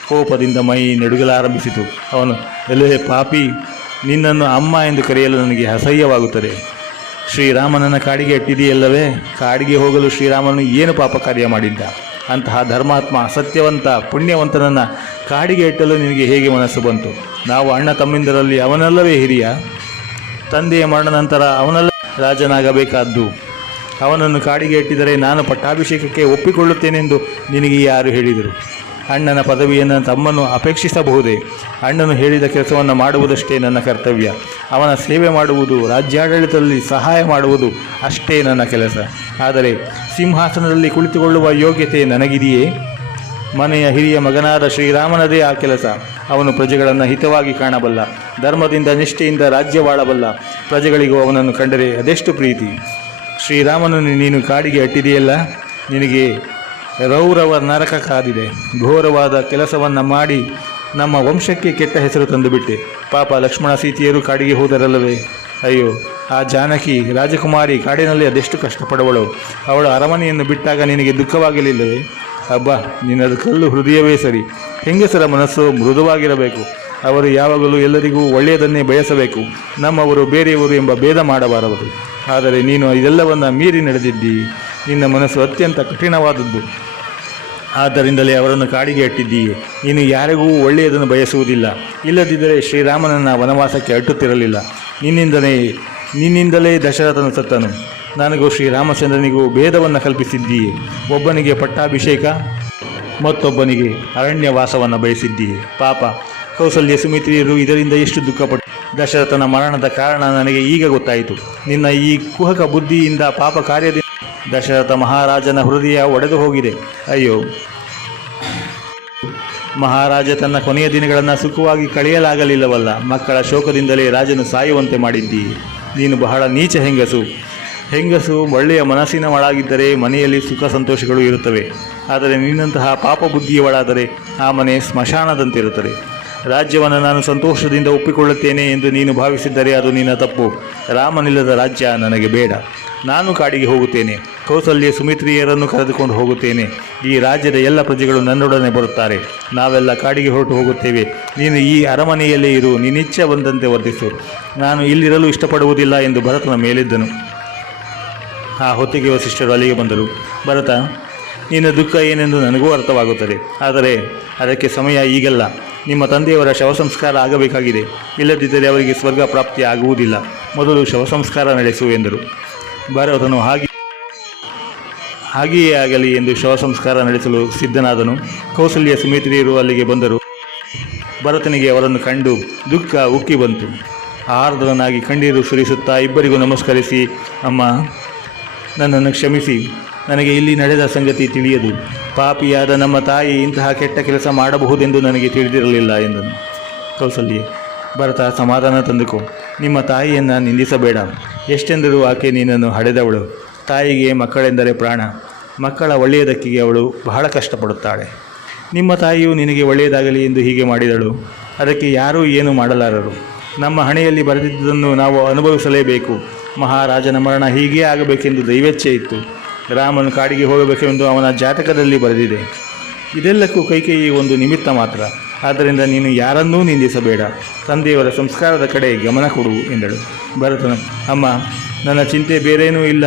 ಕೋಪದಿಂದ ಮೈ ನಡುಗಲಾರಂಭಿಸಿತು. ಅವನು, ಎಲೆ ಪಾಪಿ, ನಿನ್ನನ್ನು ಅಮ್ಮ ಎಂದು ಕರೆಯಲು ನನಗೆ ಅಸಹ್ಯವಾಗುತ್ತದೆ. ಶ್ರೀರಾಮನನ್ನು ಕಾಡಿಗೆ ಅಟ್ಟಿದೆಯಲ್ಲವೇ? ಕಾಡಿಗೆ ಹೋಗಲು ಶ್ರೀರಾಮನು ಏನು ಪಾಪ ಕಾರ್ಯ ಮಾಡಿದ್ದ? ಅಂತಹ ಧರ್ಮಾತ್ಮ, ಸತ್ಯವಂತ, ಪುಣ್ಯವಂತನನ್ನು ಕಾಡಿಗೆ ಇಟ್ಟಲು ನಿನಗೆ ಹೇಗೆ ಮನಸ್ಸು ಬಂತು? ನಾವು ಅಣ್ಣ ತಮ್ಮಿಂದರಲ್ಲಿ ಅವನಲ್ಲವೇ ಹಿರಿಯ? ತಂದೆಯ ಮರಣ ನಂತರ ಅವನಲ್ಲ ರಾಜನಾಗಬೇಕಾದ್ದು. ಅವನನ್ನು ಕಾಡಿಗೆ ಇಟ್ಟಿದರೆ ನಾನು ಪಟ್ಟಾಭಿಷೇಕಕ್ಕೆ ಒಪ್ಪಿಕೊಳ್ಳುತ್ತೇನೆಂದು ನಿನಗೆ ಯಾರು ಹೇಳಿದರು? ಅಣ್ಣನ ಪದವಿಯನ್ನು ತಮ್ಮನ್ನು ಅಪೇಕ್ಷಿಸಬಹುದೇ? ಅಣ್ಣನು ಹೇಳಿದ ಕೆಲಸವನ್ನು ಮಾಡುವುದಷ್ಟೇ ನನ್ನ ಕರ್ತವ್ಯ. ಅವನ ಸೇವೆ ಮಾಡುವುದು, ರಾಜ್ಯಾಡಳಿತದಲ್ಲಿ ಸಹಾಯ ಮಾಡುವುದು ಅಷ್ಟೇ ನನ್ನ ಕೆಲಸ. ಆದರೆ ಸಿಂಹಾಸನದಲ್ಲಿ ಕುಳಿತುಕೊಳ್ಳುವ ಯೋಗ್ಯತೆ ನನಗಿದೆಯೇ? ಮನೆಯ ಹಿರಿಯ ಮಗನಾದ ಶ್ರೀರಾಮನದೇ ಆ ಕೆಲಸ. ಅವನು ಪ್ರಜೆಗಳನ್ನು ಹಿತವಾಗಿ ಕಾಣಬಲ್ಲ. ಧರ್ಮದಿಂದ ನಿಷ್ಠೆಯಿಂದ ರಾಜ್ಯವಾಳಬಲ್ಲ. ಪ್ರಜೆಗಳಿಗೂ ಅವನನ್ನು ಕಂಡರೆ ಅದೆಷ್ಟು ಪ್ರೀತಿ. ಶ್ರೀರಾಮನನ್ನು ನೀನು ಕಾಡಿಗೆ ಅಟ್ಟಿದೆಯಲ್ಲ, ನಿನಗೆ ರೌರವ ನರಕ ಕಾದಿದೆ. ಘೋರವಾದ ಕೆಲಸವನ್ನು ಮಾಡಿ ನಮ್ಮ ವಂಶಕ್ಕೆ ಕೆಟ್ಟ ಹೆಸರು ತಂದುಬಿಟ್ಟೆ. ಪಾಪ ಲಕ್ಷ್ಮಣ ಸೀತೆಯರು ಕಾಡಿಗೆ ಹೋದರಲ್ಲವೇ? ಅಯ್ಯೋ, ಆ ಜಾನಕಿ ರಾಜಕುಮಾರಿ ಕಾಡಿನಲ್ಲಿ ಅದೆಷ್ಟು ಕಷ್ಟಪಡುವಳು. ಅವಳ ಅರಮನೆಯನ್ನು ಬಿಟ್ಟಾಗ ನಿನಗೆ ದುಃಖವಾಗಲಿಲ್ಲವೇ? ಅಬ್ಬಾ, ನಿನ್ನದು ಕಲ್ಲು ಹೃದಯವೇ ಸರಿ. ಹೆಂಗಸರ ಮನಸ್ಸು ಮೃದುವಾಗಿರಬೇಕು. ಅವರು ಯಾವಾಗಲೂ ಎಲ್ಲರಿಗೂ ಒಳ್ಳೆಯದನ್ನೇ ಬಯಸಬೇಕು. ನಮ್ಮವರು ಬೇರೆಯವರು ಎಂಬ ಭೇದ ಮಾಡಬಾರದು. ಆದರೆ ನೀನು ಇದೆಲ್ಲವನ್ನು ಮೀರಿ ನಡೆದಿದ್ದಿ. ನಿನ್ನ ಮನಸ್ಸು ಅತ್ಯಂತ ಕಠಿಣವಾದದ್ದು. ಆದ್ದರಿಂದಲೇ ಅವರನ್ನು ಕಾಡಿಗೆ ಅಟ್ಟಿದ್ದೀಯೆ. ನೀನು ಯಾರಿಗೂ ಒಳ್ಳೆಯದನ್ನು ಬಯಸುವುದಿಲ್ಲ. ಇಲ್ಲದಿದ್ದರೆ ಶ್ರೀರಾಮನನ್ನು ವನವಾಸಕ್ಕೆ ಅಟ್ಟುತ್ತಿರಲಿಲ್ಲ. ನಿನ್ನಿಂದಲೇ ದಶರಥನು ಸತ್ತನು. ನನಗೂ ಶ್ರೀರಾಮಚಂದ್ರನಿಗೂ ಭೇದವನ್ನು ಕಲ್ಪಿಸಿದ್ದೀಯೆ. ಒಬ್ಬನಿಗೆ ಪಟ್ಟಾಭಿಷೇಕ, ಮತ್ತೊಬ್ಬನಿಗೆ ಅರಣ್ಯವಾಸವನ್ನು ಬಯಸಿದ್ದೀಯೆ. ಪಾಪ, ಕೌಸಲ್ಯ ಸುಮಿತ್ರಿಯರು ಇದರಿಂದ ಎಷ್ಟು ದುಃಖಪಟ್ಟು. ದಶರಥನ ಮರಣದ ಕಾರಣ ನನಗೆ ಈಗ ಗೊತ್ತಾಯಿತು. ನಿನ್ನ ಈ ಕುಹಕ ಬುದ್ಧಿಯಿಂದ ಪಾಪ ಕಾರ್ಯದಿಂದ ದಶರಥ ಮಹಾರಾಜನ ಹೃದಯ ಒಡೆದು ಹೋಗಿದೆ. ಅಯ್ಯೋ, ಮಹಾರಾಜ ತನ್ನ ಕೊನೆಯ ದಿನಗಳನ್ನು ಸುಖವಾಗಿ ಕಳೆಯಲಾಗಲಿಲ್ಲವಲ್ಲ. ಮಕ್ಕಳ ಶೋಕದಿಂದಲೇ ರಾಜನು ಸಾಯುವಂತೆ ಮಾಡಿದ್ದೀಯೆ. ನೀನು ಬಹಳ ನೀಚ ಹೆಂಗಸು ಒಳ್ಳೆಯ ಮನಸ್ಸಿನವಳಾಗಿದ್ದರೆ ಮನೆಯಲ್ಲಿ ಸುಖ ಸಂತೋಷಗಳು ಇರುತ್ತವೆ. ಆದರೆ ನಿನ್ನಂತಹ ಪಾಪ ಬುದ್ಧಿಯವಳಾದರೆ ಆ ಮನೆ ಸ್ಮಶಾನದಂತಿರುತ್ತದೆ. ರಾಜ್ಯವನ್ನು ನಾನು ಸಂತೋಷದಿಂದ ಒಪ್ಪಿಕೊಳ್ಳುತ್ತೇನೆ ಎಂದು ನೀನು ಭಾವಿಸಿದ್ದರೆ ಅದು ನಿನ್ನ ತಪ್ಪು. ರಾಮನಿಲ್ಲದ ರಾಜ್ಯ ನನಗೆ ಬೇಡ. ನಾನು ಕಾಡಿಗೆ ಹೋಗುತ್ತೇನೆ. ಕೌಸಲ್ಯ ಸುಮಿತ್ರಿಯರನ್ನು ಕರೆದುಕೊಂಡು ಹೋಗುತ್ತೇನೆ. ಈ ರಾಜ್ಯದ ಎಲ್ಲ ಪ್ರಜೆಗಳು ನನ್ನೊಡನೆ ಬರುತ್ತಾರೆ. ನಾವೆಲ್ಲ ಕಾಡಿಗೆ ಹೊರಟು ಹೋಗುತ್ತೇವೆ. ನೀನು ಈ ಅರಮನೆಯಲ್ಲೇ ಇರು. ನಿನ್ನಿಚ್ಛೆ ಬಂದಂತೆ ವರ್ತಿಸು. ನಾನು ಇಲ್ಲಿರಲು ಇಷ್ಟಪಡುವುದಿಲ್ಲ ಎಂದು ಭರತನ ಮೇಲಿದ್ದನು. ಆ ಹೊತ್ತಿಗೆ ವಸಿಷ್ಠರು ಅಲ್ಲಿಗೆ ಬಂದರು. ಭರತ, ನಿನ್ನ ದುಃಖ ಏನೆಂದು ನನಗೂ ಅರ್ಥವಾಗುತ್ತದೆ. ಆದರೆ ಅದಕ್ಕೆ ಸಮಯ ಈಗಲ್ಲ. ನಿಮ್ಮ ತಂದೆಯವರ ಶವ ಸಂಸ್ಕಾರ ಆಗಬೇಕಾಗಿದೆ. ಇಲ್ಲದಿದ್ದರೆ ಅವರಿಗೆ ಸ್ವರ್ಗ ಪ್ರಾಪ್ತಿ ಆಗುವುದಿಲ್ಲ. ಮೊದಲು ಶವ ಸಂಸ್ಕಾರ ನಡೆಸು ಎಂದರು. ಭರತನು ಹಾಗೆಯೇ ಆಗಲಿ ಎಂದು ಶವ ಸಂಸ್ಕಾರ ನಡೆಸಲು ಸಿದ್ಧನಾದನು. ಕೌಸಲ್ಯ ಸುಮಿತ್ರಿಯರು ಅಲ್ಲಿಗೆ ಬಂದರು. ಭರತನಿಗೆ ಅವರನ್ನು ಕಂಡು ದುಃಖ ಉಕ್ಕಿ ಬಂತು. ಆರ್ದ್ರನಾಗಿ ಕಣ್ಣೀರು ಸುರಿಸುತ್ತಾ ಇಬ್ಬರಿಗೂ ನಮಸ್ಕರಿಸಿ, ಅಮ್ಮ, ನನ್ನನ್ನು ಕ್ಷಮಿಸಿ. ನನಗೆ ಇಲ್ಲಿ ನಡೆದ ಸಂಗತಿ ತಿಳಿಯದು. ಪಾಪಿಯಾದ ನಮ್ಮ ತಾಯಿ ಇಂತಹ ಕೆಟ್ಟ ಕೆಲಸ ಮಾಡಬಹುದೆಂದು ನನಗೆ ತಿಳಿದಿರಲಿಲ್ಲ ಎಂದನು. ಕೌಸಲ್ಯೆ, ಭರತ, ಸಮಾಧಾನ ತಂದುಕೋ. ನಿಮ್ಮ ತಾಯಿಯನ್ನು ನಿಂದಿಸಬೇಡ. ಎಷ್ಟೆಂದರೂ ಆಕೆ ನಿನ್ನನ್ನು ಹಡೆದವಳು. ತಾಯಿಗೆ ಮಕ್ಕಳೆಂದರೆ ಪ್ರಾಣ. ಮಕ್ಕಳ ಒಳ್ಳೆಯದಕ್ಕಿಗೆ ಅವಳು ಬಹಳ ಕಷ್ಟಪಡುತ್ತಾಳೆ. ನಿಮ್ಮ ತಾಯಿಯು ನಿನಗೆ ಒಳ್ಳೆಯದಾಗಲಿ ಎಂದು ಹೀಗೆ ಮಾಡಿದಳು. ಅದಕ್ಕೆ ಯಾರೂ ಏನೂ ಮಾಡಲಾರರು. ನಮ್ಮ ಹಣೆಯಲ್ಲಿ ಬರೆದಿದ್ದುದನ್ನು ನಾವು ಅನುಭವಿಸಲೇಬೇಕು. ಮಹಾರಾಜನ ಮರಣ ಹೀಗೇ ಆಗಬೇಕೆಂದು ದೈವೇಚ್ಛೆ ಇತ್ತು. ರಾಮನು ಕಾಡಿಗೆ ಹೋಗಬೇಕೆಂದು ಅವನ ಜಾತಕದಲ್ಲಿ ಬರೆದಿದೆ. ಇದೆಲ್ಲಕ್ಕೂ ಕೈಕೇಯಿ ಒಂದು ನಿಮಿತ್ತ ಮಾತ್ರ. ಆದ್ದರಿಂದ ನೀನು ಯಾರನ್ನೂ ನಿಂದಿಸಬೇಡ. ತಂದೆಯವರ ಸಂಸ್ಕಾರದ ಕಡೆ ಗಮನ ಕೊಡು ಎಂದಳು. ಭರತನು, ಅಮ್ಮ, ನನ್ನ ಚಿಂತೆ ಬೇರೇನೂ ಇಲ್ಲ.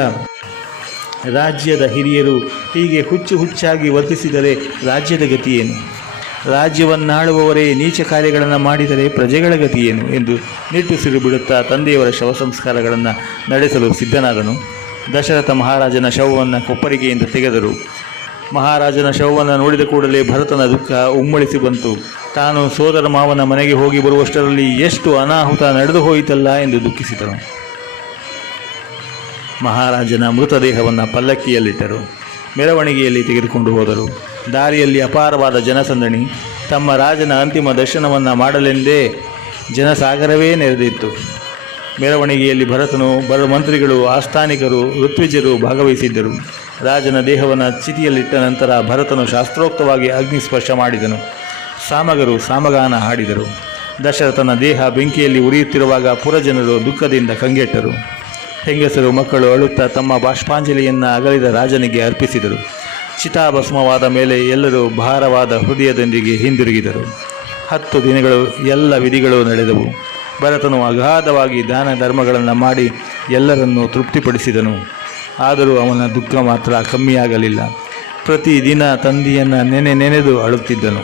ರಾಜ್ಯದ ಹಿರಿಯರು ಹೀಗೆ ಹುಚ್ಚಾಗಿ ವರ್ತಿಸಿದರೆ ರಾಜ್ಯದ ಗತಿಯೇನು? ರಾಜ್ಯವನ್ನಾಳುವವರೇ ನೀಚ ಕಾರ್ಯಗಳನ್ನು ಮಾಡಿದರೆ ಪ್ರಜೆಗಳ ಗತಿಯೇನು ಎಂದು ನಿಟ್ಟುಸಿರು ಬಿಡುತ್ತಾ ತಂದೆಯವರ ಶವ ಸಂಸ್ಕಾರಗಳನ್ನು ನಡೆಸಲು ಸಿದ್ಧನಾದನು. ದಶರಥ ಮಹಾರಾಜನ ಶವವನ್ನು ಕೊಪ್ಪರಿಗೆಯಿಂದ ತೆಗೆದರು. ಮಹಾರಾಜನ ಶವವನ್ನು ನೋಡಿದ ಕೂಡಲೇ ಭರತನ ದುಃಖ ಉಮ್ಮಳಿಸಿ ಬಂತು. ತಾನು ಸೋದರ ಮಾವನ ಮನೆಗೆ ಹೋಗಿ ಬರುವಷ್ಟರಲ್ಲಿ ಎಷ್ಟು ಅನಾಹುತ ನಡೆದು ಹೋಯಿತಲ್ಲ ಎಂದು ದುಃಖಿಸಿದನು. ಮಹಾರಾಜನ ಮೃತದೇಹವನ್ನು ಪಲ್ಲಕ್ಕಿಯಲ್ಲಿಟ್ಟರು. ಮೆರವಣಿಗೆಯಲ್ಲಿ ತೆಗೆದುಕೊಂಡು ಹೋದರು. ದಾರಿಯಲ್ಲಿ ಅಪಾರವಾದ ಜನಸಂದಣಿ. ತಮ್ಮ ರಾಜನ ಅಂತಿಮ ದರ್ಶನವನ್ನು ಮಾಡಲೆಂದೇ ಜನಸಾಗರವೇ ನೆರೆದಿತ್ತು. ಮೆರವಣಿಗೆಯಲ್ಲಿ ಭರತನು, ಮಂತ್ರಿಗಳು, ಆಸ್ಥಾನಿಕರು, ಋತ್ವಿಜರು ಭಾಗವಹಿಸಿದ್ದರು. ರಾಜನ ದೇಹವನ್ನು ಚಿತಿಯಲ್ಲಿಟ್ಟ ನಂತರ ಭರತನು ಶಾಸ್ತ್ರೋಕ್ತವಾಗಿ ಅಗ್ನಿಸ್ಪರ್ಶ ಮಾಡಿದನು. ಸಾಮಗರು ಸಾಮಗಾನ ಹಾಡಿದರು. ದಶರಥನ ದೇಹ ಬೆಂಕಿಯಲ್ಲಿ ಉರಿಯುತ್ತಿರುವಾಗ ಪುರಜನರು ದುಃಖದಿಂದ ಕಂಗೆಟ್ಟರು. ಹೆಂಗಸರು ಮಕ್ಕಳು ಅಳುತ್ತಾ ತಮ್ಮ ಬಾಷ್ಪಾಂಜಲಿಯನ್ನು ಅಗಲಿದ ರಾಜನಿಗೆ ಅರ್ಪಿಸಿದರು. ಚಿತಾಭಸ್ಮವಾದ ಮೇಲೆ ಎಲ್ಲರೂ ಭಾರವಾದ ಹೃದಯದೊಂದಿಗೆ ಹಿಂದಿರುಗಿದರು. 10 ದಿನಗಳು ಎಲ್ಲ ವಿಧಿಗಳು ನಡೆದವು. ಭರತನು ಅಗಾಧವಾಗಿ ದಾನ ಧರ್ಮಗಳನ್ನು ಮಾಡಿ ಎಲ್ಲರನ್ನೂ ತೃಪ್ತಿಪಡಿಸಿದನು. ಆದರೂ ಅವನ ದುಃಖ ಮಾತ್ರ ಕಮ್ಮಿಯಾಗಲಿಲ್ಲ. ಪ್ರತಿದಿನ ತಂದೆಯನ್ನು ನೆನೆದು ಅಳುತ್ತಿದ್ದನು.